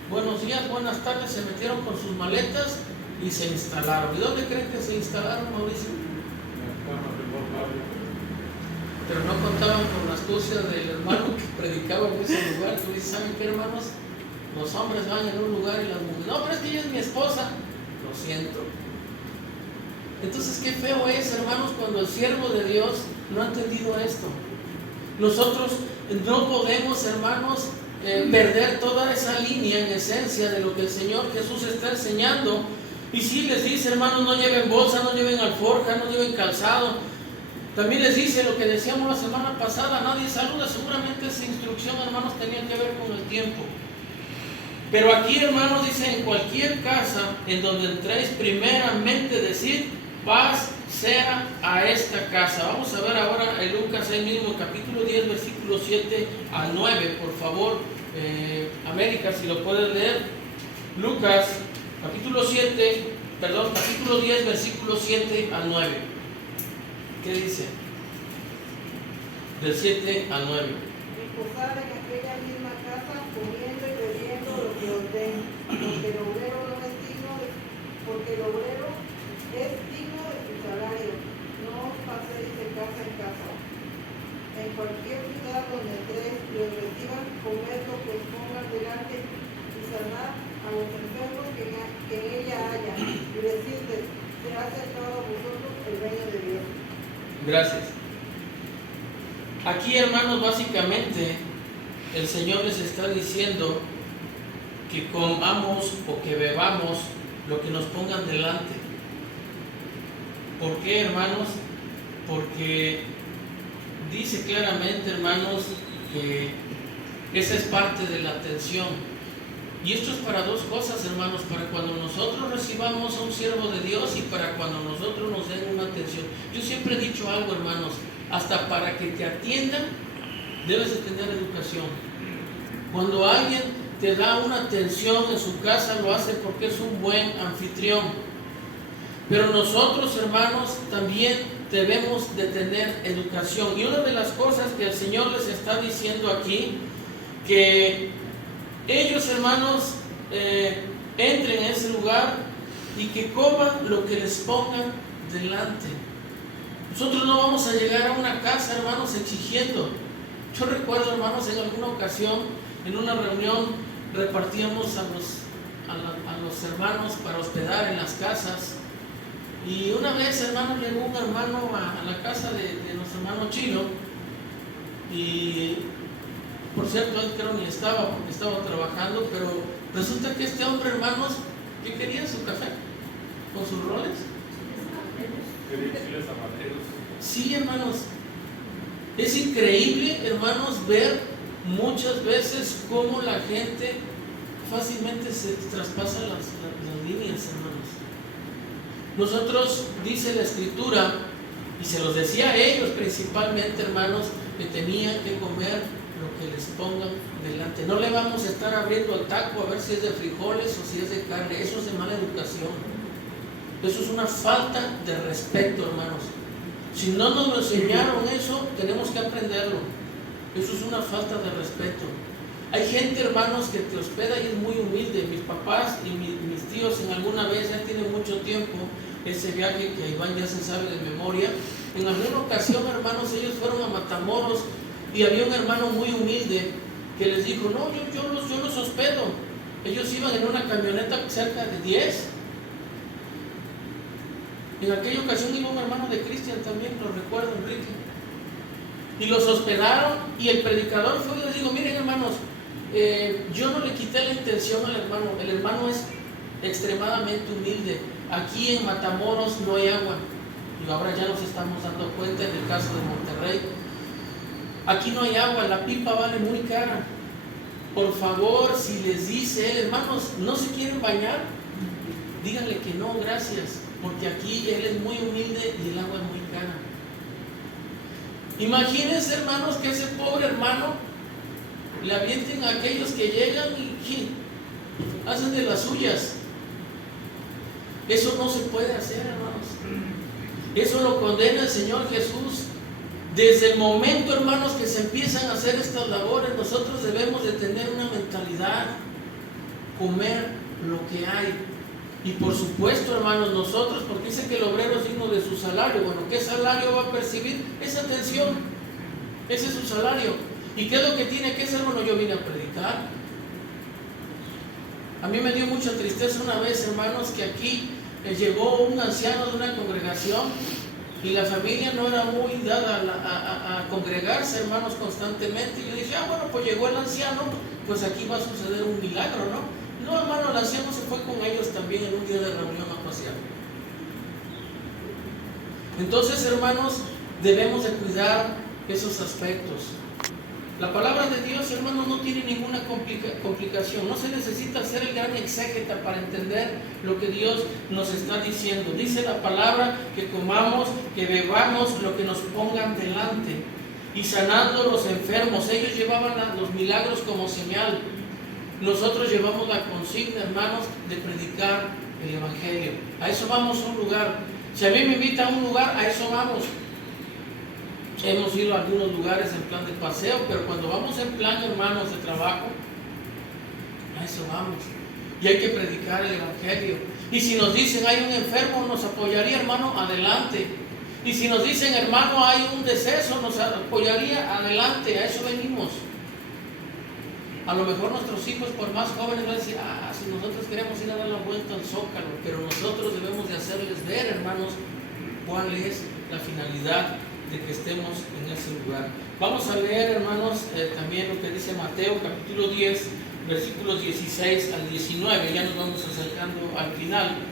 buenos días, buenas tardes, se metieron con sus maletas y se instalaron. ¿Y dónde creen que se instalaron, Mauricio? Pero no contaban con la astucia del hermano que predicaba en ese lugar. Tú dices: ¿saben qué, hermanos? Los hombres van en un lugar y las mujeres: no, pero es que ella es mi esposa. Lo siento. Entonces, qué feo es, hermanos, cuando el siervo de Dios no ha entendido esto. Nosotros no podemos, hermanos, perder toda esa línea en esencia de lo que el Señor Jesús está enseñando. Y si les dice, hermanos, no lleven bolsa, no lleven alforja, no lleven calzado. También les dice lo que decíamos la semana pasada: nadie saluda. Seguramente esa instrucción, hermanos, tenía que ver con el tiempo. Pero aquí, hermanos, dice: en cualquier casa en donde entréis, primeramente decid paz sea a esta casa. Vamos a ver ahora en Lucas, ahí mismo, capítulo 10, versículo 7 al 9, por favor. América, si lo puedes leer. Lucas, capítulo 10, versículo 7 al 9. ¿Qué dice? Del 7 al 9. Y posar en aquella misma casa, comiendo y bebiendo lo que os den, porque el obrero no es digno porque el obrero es digno de su salario. No os paséis de casa en casa. En cualquier ciudad donde entréis y os reciban, comed lo que os pongan delante, y sanad a los enfermos que en ella haya, y decirles: será acercado a vosotros el reino de Dios. Gracias. Aquí, hermanos, básicamente el Señor les está diciendo que comamos o que bebamos lo que nos pongan delante. ¿Por qué, hermanos? Porque dice claramente, hermanos, que esa es parte de la atención. Y esto es para dos cosas, hermanos: para cuando nosotros recibamos a un siervo de Dios y para cuando nosotros nos den una atención. Yo siempre he dicho algo, hermanos: hasta para que te atiendan debes de tener educación. Cuando alguien te da una atención en su casa, lo hace porque es un buen anfitrión. Pero nosotros, hermanos, también debemos de tener educación. Y una de las cosas que el Señor les está diciendo aquí, que ellos, hermanos, entren en ese lugar y que coman lo que les pongan delante. Nosotros no vamos a llegar a una casa, hermanos, exigiendo. Yo recuerdo, hermanos, en alguna ocasión, en una reunión, repartíamos a los hermanos para hospedar en las casas. Y una vez, hermanos, llegó un hermano a la casa de nuestro hermano Chino. Y por cierto, él creo ni estaba porque estaba trabajando, pero resulta que este hombre, hermanos, ¿qué quería? ¿Su café? ¿Con sus roles? Sí, hermanos. Es increíble, hermanos, ver muchas veces cómo la gente fácilmente se traspasa las líneas, hermanos. Nosotros, dice la Escritura, y se los decía a ellos principalmente, hermanos, que tenían que comer lo que les pongan delante. No le vamos a estar abriendo al taco a ver si es de frijoles o si es de carne. Eso es de mala educación. Eso es una falta de respeto, hermanos. Si no nos lo enseñaron eso, tenemos que aprenderlo. Eso es una falta de respeto. Hay gente, hermanos, que te hospeda y es muy humilde. Mis papás y mis tíos en alguna vez, ya tienen mucho tiempo, ese viaje que Iván ya se sabe de memoria. En alguna ocasión, hermanos, ellos fueron a Matamoros y había un hermano muy humilde que les dijo, no, yo los hospedo. Ellos iban en una camioneta cerca de 10. En aquella ocasión iba un hermano de Cristian también, lo recuerdo, Enrique. Y los hospedaron y el predicador fue y les dijo, miren, hermanos, yo no le quité la intención al hermano. El hermano es extremadamente humilde. Aquí en Matamoros no hay agua. Y ahora ya nos estamos dando cuenta en el caso de Monterrey. Aquí no hay agua, la pipa vale muy cara. Por favor, si les dice él, hermanos, ¿no se quieren bañar? Díganle que no, gracias, porque aquí él es muy humilde y el agua es muy cara. Imagínense, hermanos, que ese pobre hermano le avienten a aquellos que llegan y hacen de las suyas. Eso no se puede hacer, hermanos. Eso lo condena el Señor Jesús. Desde el momento, hermanos, que se empiezan a hacer estas labores, nosotros debemos de tener una mentalidad, comer lo que hay. Y por supuesto, hermanos, nosotros, porque dice que el obrero es digno de su salario. Bueno, ¿qué salario va a percibir? Esa atención. Ese es su salario. ¿Y qué es lo que tiene que hacer? Bueno, yo vine a predicar. A mí me dio mucha tristeza una vez, hermanos, que aquí llegó un anciano de una congregación y la familia no era muy dada a congregarse, hermanos, constantemente. Y yo dije, bueno, pues llegó el anciano, pues aquí va a suceder un milagro, ¿no? No, hermano, el anciano se fue con ellos también en un día de reunión a pasear. Entonces, hermanos, debemos de cuidar esos aspectos. La palabra de Dios, hermanos, no tiene ninguna complicación. No se necesita ser el gran exégeta para entender lo que Dios nos está diciendo. Dice la palabra que comamos, que bebamos lo que nos pongan delante. Y sanando los enfermos. Ellos llevaban los milagros como señal. Nosotros llevamos la consigna, hermanos, de predicar el Evangelio. A eso vamos a un lugar. Si a mí me invita a un lugar, a eso vamos. Hemos ido a algunos lugares en plan de paseo, pero cuando vamos en plan, hermanos, de trabajo, a eso vamos. Y hay que predicar el Evangelio. Y si nos dicen hay un enfermo, nos apoyaría, hermano, adelante. Y si nos dicen, hermano, hay un deceso, nos apoyaría adelante. A eso venimos. A lo mejor nuestros hijos, por más jóvenes, van a decir, si nosotros queremos ir a dar la vuelta al Zócalo, pero nosotros debemos de hacerles ver, hermanos, cuál es la finalidad de que estemos en ese lugar. Vamos a leer, hermanos, también lo que dice Mateo, capítulo 10, versículos 16 al 19, ya nos vamos acercando al final.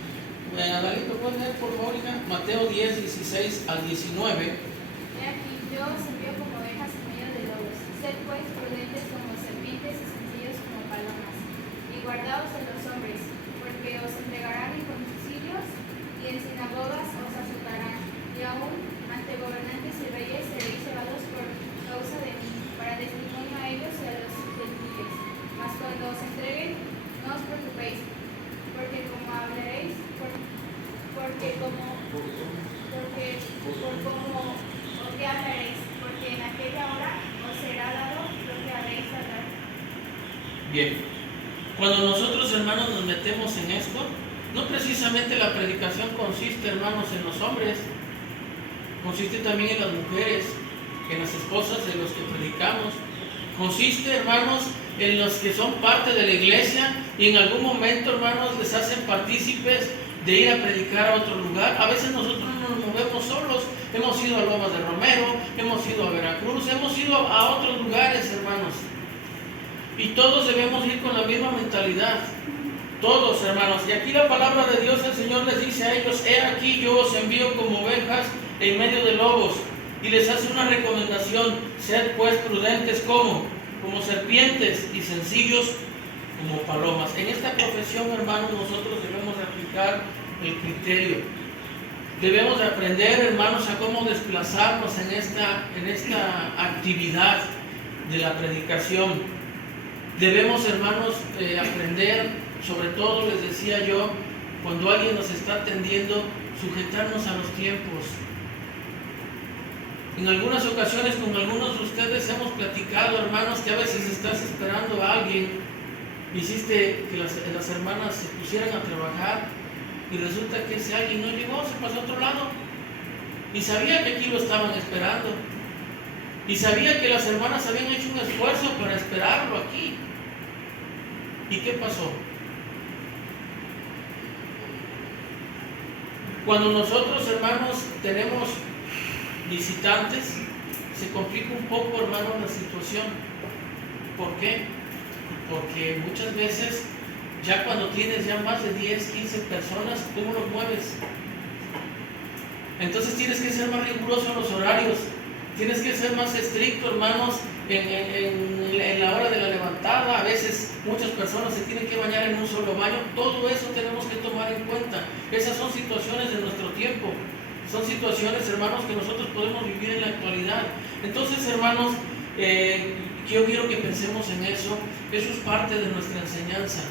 Adalito, ¿puedes leer, por favor, hija? Mateo 10, 16 al 19. He aquí, yo os envío como ovejas en medio de lobos. Sed pues prudentes como serpientes y sencillos como palomas. Y guardaos de los hombres, porque os entregarán en concilios y en sinagogas os azotarán, y aún ante gobernantes y reyes seréis llevados por causa de mí, para testimonio a ellos y a los gentiles. Mas cuando os entreguen, no os preocupéis, porque como hablaréis, porque en aquella hora os será dado lo que habéis hablar. Bien, cuando nosotros, hermanos, nos metemos en esto, no precisamente la predicación consiste, hermanos, en los hombres, consiste también en las mujeres, en las esposas de los que predicamos, consiste, hermanos, en los que son parte de la iglesia y en algún momento, hermanos, les hacen partícipes de ir a predicar a otro lugar. A veces nosotros no nos movemos solos, hemos ido a Lomas de Romero, hemos ido a Veracruz, hemos ido a otros lugares, hermanos, y todos debemos ir con la misma mentalidad. Todos, hermanos. Y aquí la palabra de Dios, el Señor les dice a ellos: he aquí yo os envío como ovejas en medio de lobos. Y les hace una recomendación: sed pues prudentes como serpientes y sencillos como palomas. En esta profesión, hermanos, nosotros debemos de aplicar el criterio. Debemos de aprender, hermanos, a cómo desplazarnos en esta actividad de la predicación. Debemos, hermanos, aprender, sobre todo, les decía yo, cuando alguien nos está atendiendo, sujetarnos a los tiempos. En algunas ocasiones con algunos de ustedes hemos platicado, hermanos, que a veces estás esperando a alguien, hiciste que las hermanas se pusieran a trabajar y resulta que ese alguien no llegó, se pasó a otro lado. Y sabía que aquí lo estaban esperando. Y sabía que las hermanas habían hecho un esfuerzo para esperarlo aquí. ¿Y qué pasó? Cuando nosotros, hermanos, tenemos visitantes, se complica un poco, hermano, la situación. ¿Por qué? Porque muchas veces, ya cuando tienes ya más de 10, 15 personas, ¿cómo los mueves? Entonces tienes que ser más riguroso en los horarios, tienes que ser más estricto, hermanos, en la hora de la levantada. A veces muchas personas se tienen que bañar en un solo baño. Todo eso tenemos que tomar en cuenta. Esas son situaciones de nuestro tiempo. Son situaciones, hermanos, que nosotros podemos vivir en la actualidad. Entonces, hermanos, yo quiero que pensemos en eso. Eso es parte de nuestra enseñanza.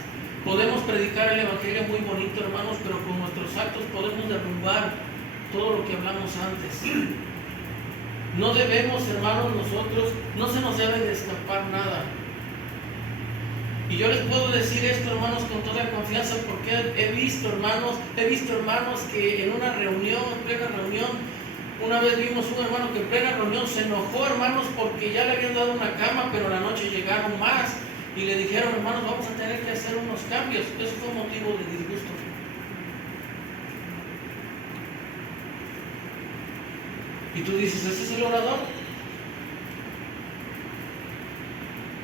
Podemos predicar el Evangelio muy bonito, hermanos, pero con nuestros actos podemos derrumbar todo lo que hablamos antes. No debemos, hermanos, nosotros, no se nos debe de escapar nada. Y yo les puedo decir esto, hermanos, con toda confianza, porque he visto hermanos que en una reunión, en plena reunión, una vez vimos un hermano que en plena reunión se enojó, hermanos, porque ya le habían dado una cama, pero a la noche llegaron más y le dijeron: hermanos, vamos a tener que hacer unos cambios. Eso fue motivo de disgusto. Y tú dices: ¿ese es el orador?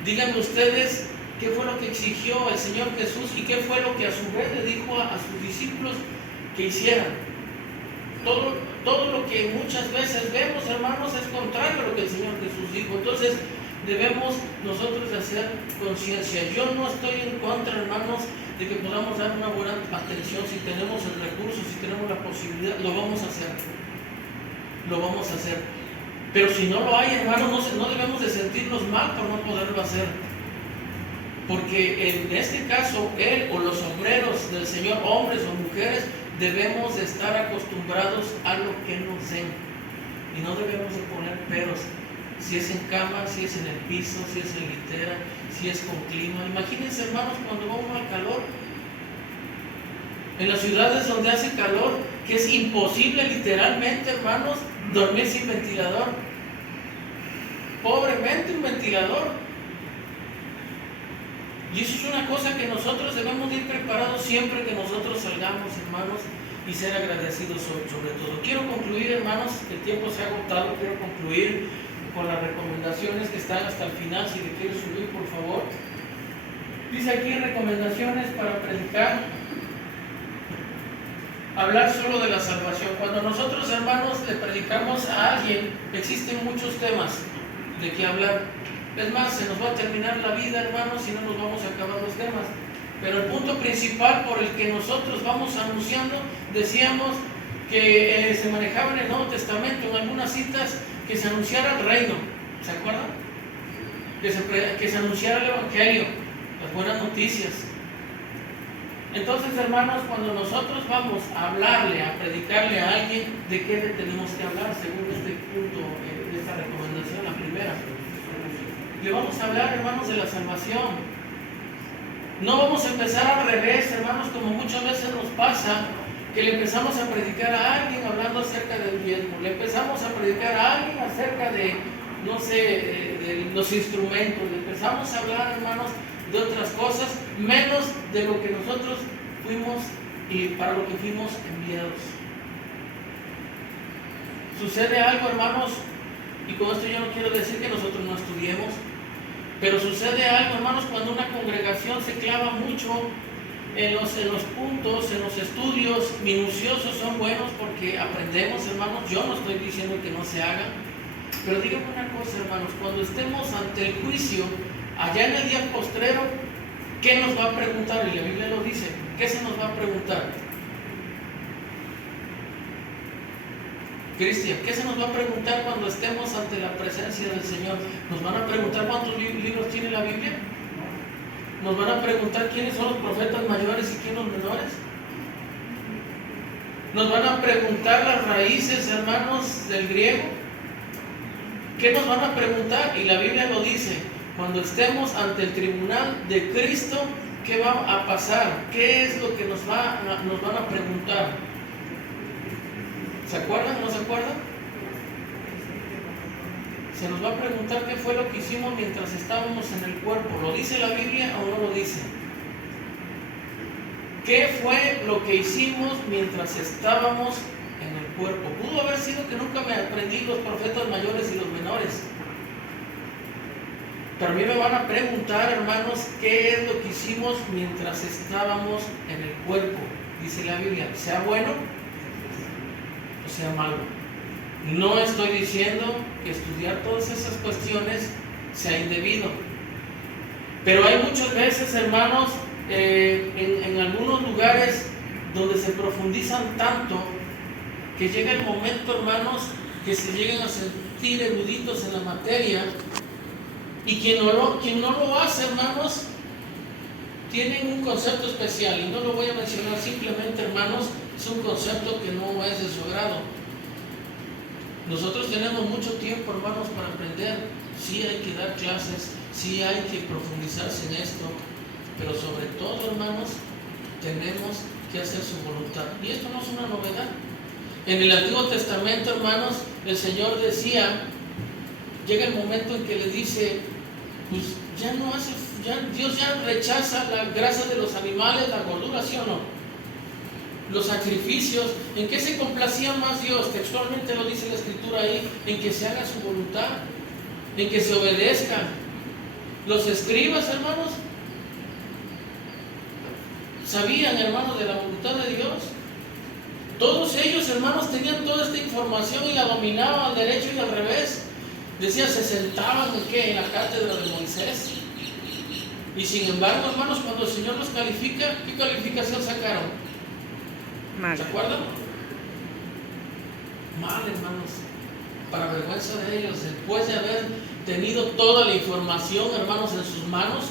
Díganme ustedes, ¿qué fue lo que exigió el Señor Jesús y qué fue lo que a su vez le dijo a sus discípulos que hicieran? Todo lo que muchas veces vemos, hermanos, es contrario a lo que el Señor Jesús dijo. Entonces debemos nosotros hacer conciencia. Yo no estoy en contra, hermanos, de que podamos dar una buena atención. Si tenemos el recurso, si tenemos la posibilidad, lo vamos a hacer. Lo vamos a hacer. Pero si no lo hay, hermanos, no debemos de sentirnos mal por no poderlo hacer. Porque en este caso, él o los obreros del Señor, hombres o mujeres, debemos de estar acostumbrados a lo que nos den. Y no debemos de poner peros. Si es en cama, si es en el piso, si es en litera, si es con clima. Imagínense, hermanos, cuando va uno al calor. En las ciudades donde hace calor, que es imposible literalmente, hermanos, dormir sin ventilador. Pobremente un ventilador. Y eso es una cosa que nosotros debemos ir preparados siempre que nosotros salgamos, hermanos, y ser agradecidos sobre todo. Quiero concluir, hermanos, el tiempo se ha agotado. Quiero concluir con las recomendaciones que están hasta el final. Si le quieres subir, por favor. Dice aquí: recomendaciones para predicar. Hablar solo de la salvación. Cuando nosotros, hermanos, le predicamos a alguien, existen muchos temas de qué hablar. Es más, se nos va a terminar la vida, hermanos, y no nos vamos a acabar los temas. Pero el punto principal por el que nosotros vamos anunciando, decíamos que se manejaba en el Nuevo Testamento, en algunas citas, que se anunciara el reino. ¿Se acuerdan? Que se anunciara el Evangelio, las buenas noticias. Entonces, hermanos, cuando nosotros vamos a hablarle, a predicarle a alguien, ¿de qué le tenemos que hablar? Según este punto, de esta recomendación, la primera. Le vamos a hablar, hermanos, de la salvación. No vamos a empezar al revés, hermanos, como muchas veces nos pasa, que le empezamos a predicar a alguien hablando acerca del diezmo. Le empezamos a predicar a alguien acerca de, no sé, de los instrumentos. Le empezamos a hablar, hermanos, de otras cosas, menos de lo que nosotros fuimos y para lo que fuimos enviados. Sucede algo, hermanos, y con esto yo no quiero decir que nosotros no estudiemos, pero sucede algo, hermanos, cuando una congregación se clava mucho en los puntos, en los estudios minuciosos son buenos porque aprendemos, hermanos. Yo no estoy diciendo que no se haga, pero díganme una cosa, hermanos, cuando estemos ante el juicio, allá en el día postrero, ¿qué nos va a preguntar? Y la Biblia lo dice. ¿Qué se nos va a preguntar? Cristian, ¿qué se nos va a preguntar cuando estemos ante la presencia del Señor? ¿Nos van a preguntar cuántos libros tiene la Biblia? ¿Nos van a preguntar quiénes son los profetas mayores y quiénes los menores? ¿Nos van a preguntar las raíces, hermanos, del griego? ¿Qué nos van a preguntar? Y la Biblia lo dice, cuando estemos ante el tribunal de Cristo, ¿qué va a pasar? ¿Qué es lo que nos van a preguntar? ¿Se acuerdan? ¿No se acuerdan? Se nos va a preguntar qué fue lo que hicimos mientras estábamos en el cuerpo. ¿Lo dice la Biblia o no lo dice? ¿Qué fue lo que hicimos mientras estábamos en el cuerpo? Pudo haber sido que nunca me aprendí los profetas mayores y los menores. Pero a mí me van a preguntar, hermanos, qué es lo que hicimos mientras estábamos en el cuerpo. Dice la Biblia, sea bueno o sea malo. No estoy diciendo que estudiar todas esas cuestiones sea indebido. Pero hay muchas veces, hermanos, en algunos lugares donde se profundizan tanto que llega el momento, hermanos, que se llegan a sentir eruditos en la materia. Y quien no lo hace, hermanos, tienen un concepto especial. Y no lo voy a mencionar simplemente, hermanos, es un concepto que no es de su agrado. Nosotros tenemos mucho tiempo, hermanos, para aprender. Sí hay que dar clases, sí hay que profundizarse en esto. Pero sobre todo, hermanos, tenemos que hacer su voluntad. Y esto no es una novedad. En el Antiguo Testamento, hermanos, el Señor decía, llega el momento en que le dice, pues Dios ya rechaza la grasa de los animales, la gordura, ¿sí o no? Los sacrificios, ¿en qué se complacía más Dios? Textualmente lo dice la Escritura ahí, en que se haga su voluntad, en que se obedezca. Los escribas, hermanos, sabían, hermanos, de la voluntad de Dios. Todos ellos, hermanos, tenían toda esta información y la dominaban al derecho y al revés. Decía, se sentaban en la cátedra de Moisés. Y sin embargo, hermanos, cuando el Señor los califica, ¿qué calificación sacaron? Mal. ¿Se acuerdan? Mal, hermanos. Para vergüenza de ellos, después de haber tenido toda la información, hermanos, en sus manos,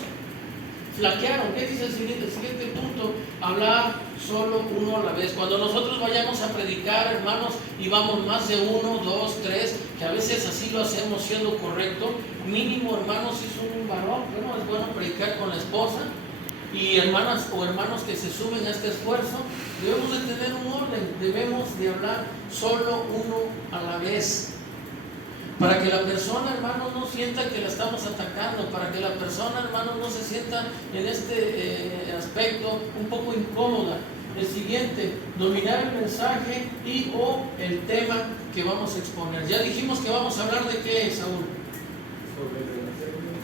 flaquearon. ¿Qué dice el siguiente punto? Hablar solo uno a la vez. Cuando nosotros vayamos a predicar, hermanos, y vamos más de 1, 2, 3, que a veces así lo hacemos siendo correcto, mínimo, hermanos, si son un varón, bueno, es bueno predicar con la esposa, y hermanas o hermanos que se suben a este esfuerzo, debemos de tener un orden, debemos de hablar solo uno a la vez. Para que la persona, hermano, no sienta que la estamos atacando, para que la persona, hermano, no se sienta en este aspecto un poco incómoda. El siguiente, dominar el mensaje y o el tema que vamos a exponer. Ya dijimos que vamos a hablar de qué, Saúl.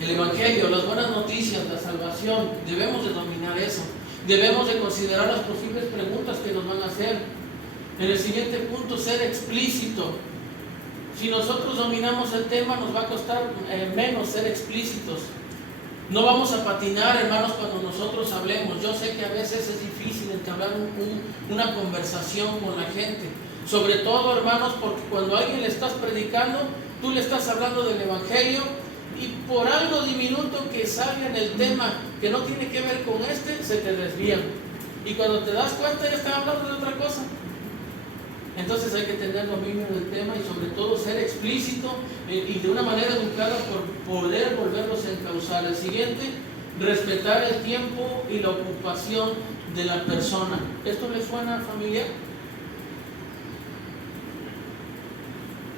El Evangelio, las buenas noticias, la salvación. Debemos de dominar eso. Debemos de considerar las posibles preguntas que nos van a hacer. En el siguiente punto, ser explícito. Si nosotros dominamos el tema, nos va a costar menos ser explícitos. No vamos a patinar, hermanos, cuando nosotros hablemos. Yo sé que a veces es difícil entablar una conversación con la gente. Sobre todo, hermanos, porque cuando a alguien le estás predicando, tú le estás hablando del Evangelio y por algo diminuto que salga en el tema que no tiene que ver con se te desvían. Y cuando te das cuenta ya están hablando de otra cosa. Entonces hay que tener dominio del tema y sobre todo ser explícito y de una manera educada por poder volverlos a encauzar. El siguiente, respetar el tiempo y la ocupación de la persona. ¿Esto le suena familiar?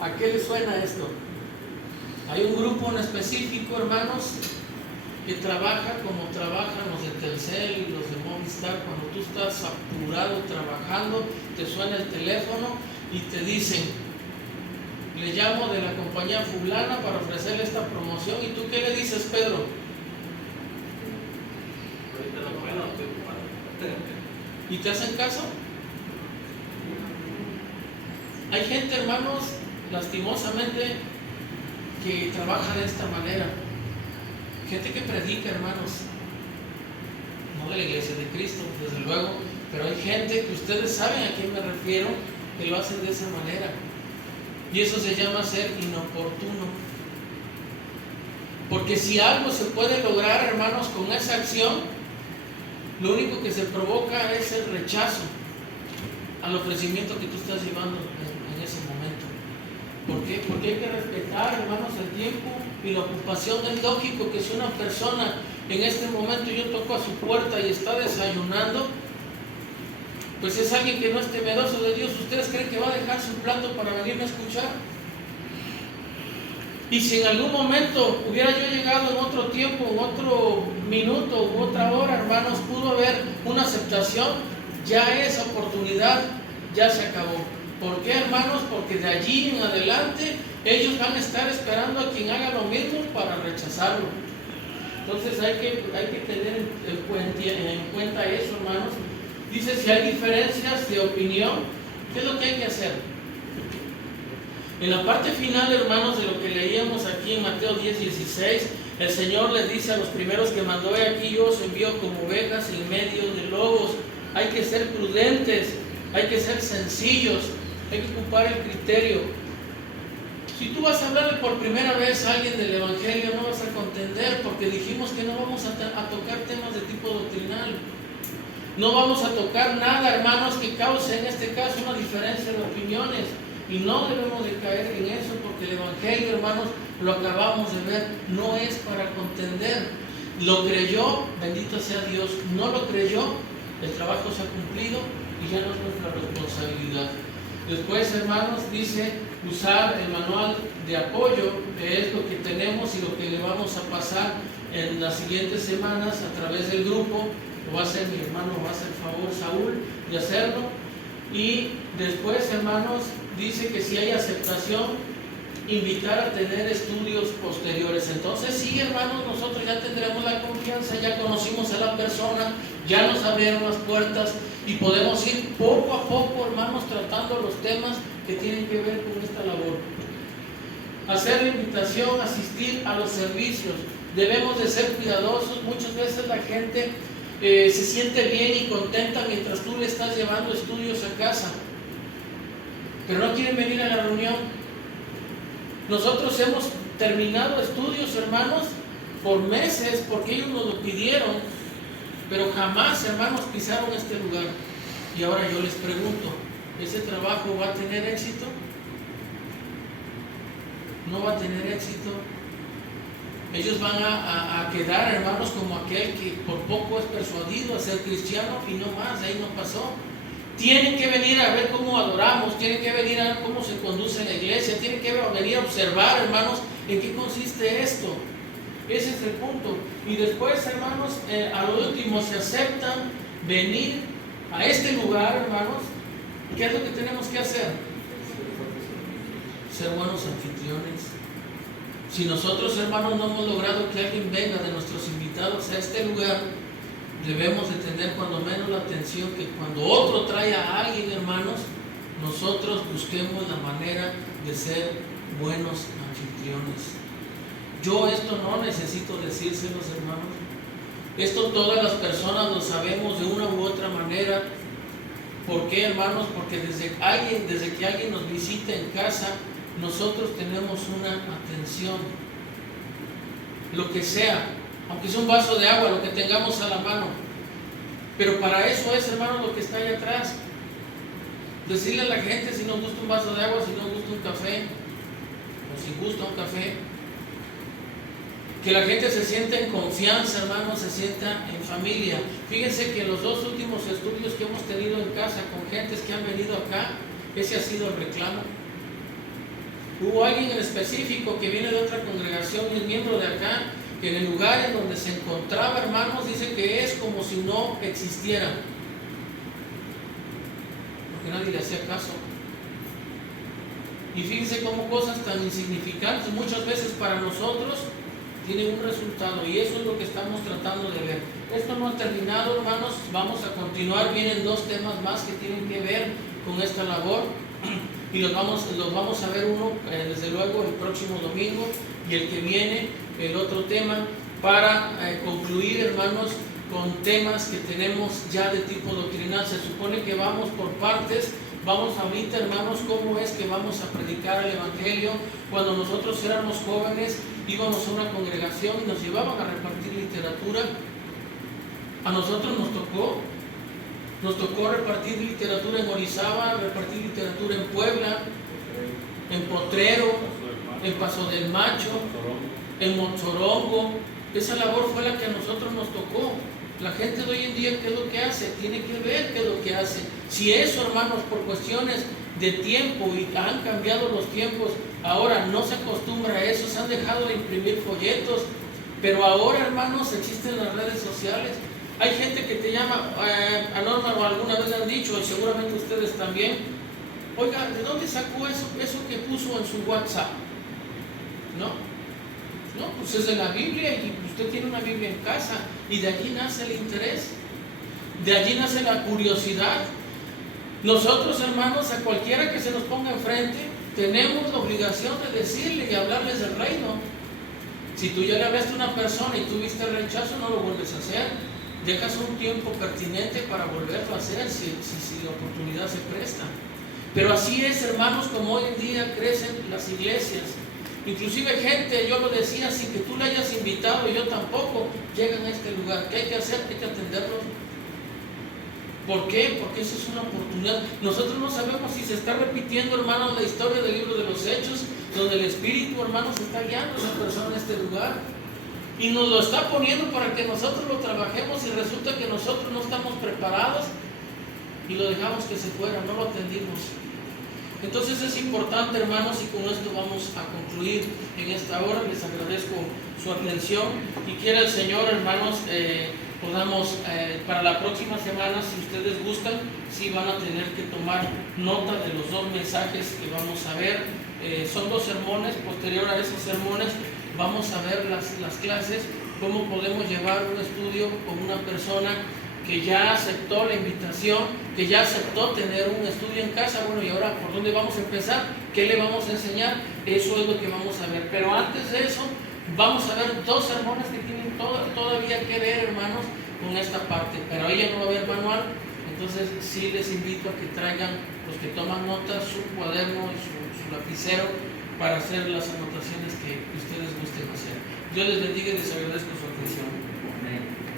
¿A qué le suena esto? Hay un grupo en específico, hermanos, que trabaja como trabajan los de Telcel y los de Movistar. Cuando tú estás apurado trabajando, te suena el teléfono y te dicen, le llamo de la compañía fulana para ofrecerle esta promoción. ¿Y tú qué le dices, Pedro? Ahorita no puedo, estoy ocupado. ¿Y te hacen caso? Hay gente, hermanos, lastimosamente, que trabaja de esta manera. Gente que predica, hermanos, no de la iglesia de Cristo, desde luego, pero hay gente que ustedes saben a quién me refiero, que lo hacen de esa manera. Y eso se llama ser inoportuno. Porque si algo se puede lograr, hermanos, con esa acción, lo único que se provoca es el rechazo al ofrecimiento que tú estás llevando en ese momento. ¿Por qué? Porque hay que respetar, hermanos, el tiempo y la ocupación. Es lógico que si una persona en este momento yo toco a su puerta y está desayunando, pues es alguien que no es temeroso de Dios. ¿Ustedes creen que va a dejar su plato para venirme a escuchar? Y si en algún momento hubiera yo llegado en otro tiempo, en otro minuto, u otra hora, hermanos, pudo haber una aceptación, ya esa oportunidad ya se acabó. ¿Por qué, hermanos? Porque de allí en adelante ellos van a estar esperando a quien haga lo mismo para rechazarlo. Entonces hay que tener en cuenta eso, hermanos. Dice, si hay diferencias de opinión, ¿qué es lo que hay que hacer? En la parte final, hermanos, de lo que leíamos aquí en Mateo 10:16, el Señor les dice a los primeros que mandó: he aquí yo os envío como ovejas en medio de lobos. Hay que ser prudentes, hay que ser sencillos, hay que ocupar el criterio. Si tú vas a hablarle por primera vez a alguien del Evangelio, no vas a contender, porque dijimos que no vamos a tocar temas de tipo doctrinal. No vamos a tocar nada, hermanos, que cause en este caso una diferencia de opiniones. Y no debemos de caer en eso, porque el Evangelio, hermanos, lo acabamos de ver, no es para contender. Lo creyó, bendito sea Dios. No lo creyó, el trabajo se ha cumplido y ya no es nuestra responsabilidad. Después, hermanos, dice usar el manual de apoyo, que es lo que tenemos y lo que le vamos a pasar en las siguientes semanas a través del grupo. Lo va a hacer mi hermano, va a hacer el favor Saúl de hacerlo. Y después, hermanos, dice que si hay aceptación, invitar a tener estudios posteriores. Entonces sí, hermanos, nosotros ya tendremos la confianza, ya conocimos a la persona, ya nos abrieron las puertas y podemos ir poco a poco, hermanos, tratando los temas que tienen que ver con esta labor. Hacer la invitación, asistir a los servicios. Debemos de ser cuidadosos. Muchas veces la gente se siente bien y contenta mientras tú le estás llevando estudios a casa, pero no quieren venir a la reunión. Nosotros hemos terminado estudios, hermanos, por meses, porque ellos nos lo pidieron, pero jamás, hermanos, pisaron este lugar. Y ahora yo les pregunto, ¿ese trabajo va a tener éxito? ¿No va a tener éxito? Ellos van a quedar, hermanos, como aquel que por poco es persuadido a ser cristiano y no más, de ahí no pasó. Tienen que venir a ver cómo adoramos, tienen que venir a ver cómo se conduce la iglesia, tienen que venir a observar, hermanos, en qué consiste esto. Ese es el punto. Y después, hermanos, a lo último, se aceptan venir a este lugar, hermanos. ¿Qué es lo que tenemos que hacer? Ser buenos anfitriones. Si nosotros, hermanos, no hemos logrado que alguien venga de nuestros invitados a este lugar, debemos de tener cuando menos la atención que cuando otro trae a alguien, hermanos, nosotros busquemos la manera de ser buenos anfitriones. Yo esto no necesito decírselos, hermanos. Esto todas las personas lo sabemos de una u otra manera. ¿Por qué, hermanos? Porque desde que alguien nos visita en casa, nosotros tenemos una atención. Lo que sea, aunque sea un vaso de agua, lo que tengamos a la mano. Pero para eso es, hermanos, lo que está ahí atrás. Decirle a la gente si nos gusta un vaso de agua, si nos gusta un café, o si gusta un café. Que la gente se sienta en confianza, hermanos, se sienta en familia. Fíjense que los 2 últimos estudios que hemos tenido en casa con gentes que han venido acá, ese ha sido el reclamo. Hubo alguien en específico que viene de otra congregación y es miembro de acá, que en el lugar en donde se encontraba, hermanos, dice que es como si no existiera, porque nadie le hacía caso. Y fíjense cómo cosas tan insignificantes muchas veces para nosotros tienen un resultado, y eso es lo que estamos tratando de ver. Esto no ha terminado, hermanos, vamos a continuar. Vienen 2 temas más que tienen que ver con esta labor, y los vamos a ver uno, desde luego, el próximo domingo, y el que viene, el otro tema, para concluir, hermanos, con temas que tenemos ya de tipo doctrinal. Se supone que vamos por partes. Vamos ahorita, hermanos, cómo es que vamos a predicar el Evangelio. Cuando nosotros éramos jóvenes, íbamos a una congregación y nos llevaban a repartir literatura. A nosotros nos tocó repartir literatura en Orizaba, repartir literatura en Puebla, en Potrero, en Paso del Macho, en Mozorongo. Esa labor fue la que a nosotros nos tocó. La gente de hoy en día, ¿qué es lo que hace? Tiene que ver qué es lo que hace. Si eso, hermanos, por cuestiones de tiempo, y han cambiado los tiempos, ahora no se acostumbra a eso, se han dejado de imprimir folletos, pero ahora, hermanos, existen las redes sociales. Hay gente que te llama, a Norma o alguna vez le han dicho, y seguramente ustedes también, oiga, ¿de dónde sacó eso que puso en su WhatsApp? ¿No? No, pues es de la Biblia, y usted tiene una Biblia en casa, y de allí nace el interés, de allí nace la curiosidad. Nosotros, hermanos, a cualquiera que se nos ponga enfrente, tenemos la obligación de decirle y hablarles del reino. Si tú ya le hablaste a una persona y tuviste el rechazo, no lo vuelves a hacer. Dejas un tiempo pertinente para volverlo a hacer si la oportunidad se presta. Pero así es, hermanos, como hoy en día crecen las iglesias. Inclusive gente, yo lo decía, sin que tú le hayas invitado, y yo tampoco, llegan a este lugar. ¿Qué hay que hacer? Hay que atenderlos. ¿Por qué? Porque esa es una oportunidad. Nosotros no sabemos si se está repitiendo, hermanos, la historia del libro de los Hechos, donde el Espíritu, hermanos, está guiando a esa persona en este lugar. Y nos lo está poniendo para que nosotros lo trabajemos, y resulta que nosotros no estamos preparados y lo dejamos que se fuera, no lo atendimos. Entonces es importante, hermanos, y con esto vamos a concluir en esta hora. Les agradezco su atención, y quiera el Señor, hermanos, podamos para la próxima semana, si ustedes gustan, sí van a tener que tomar nota de los 2 mensajes que vamos a ver. Son 2 sermones. Posterior a esos sermones vamos a ver las clases, cómo podemos llevar un estudio con una persona que ya aceptó la invitación, que ya aceptó tener un estudio en casa. Bueno, y ahora, ¿por dónde vamos a empezar? ¿Qué le vamos a enseñar? Eso es lo que vamos a ver. Pero antes de eso, vamos a ver 2 sermones que tienen todavía que ver, hermanos, con esta parte. Pero ahí ya no va a haber manual. Entonces sí les invito a que traigan, los que toman notas, su cuaderno y su lapicero para hacer las anotaciones que ustedes gusten hacer. Dios les bendiga y les agradezco su atención.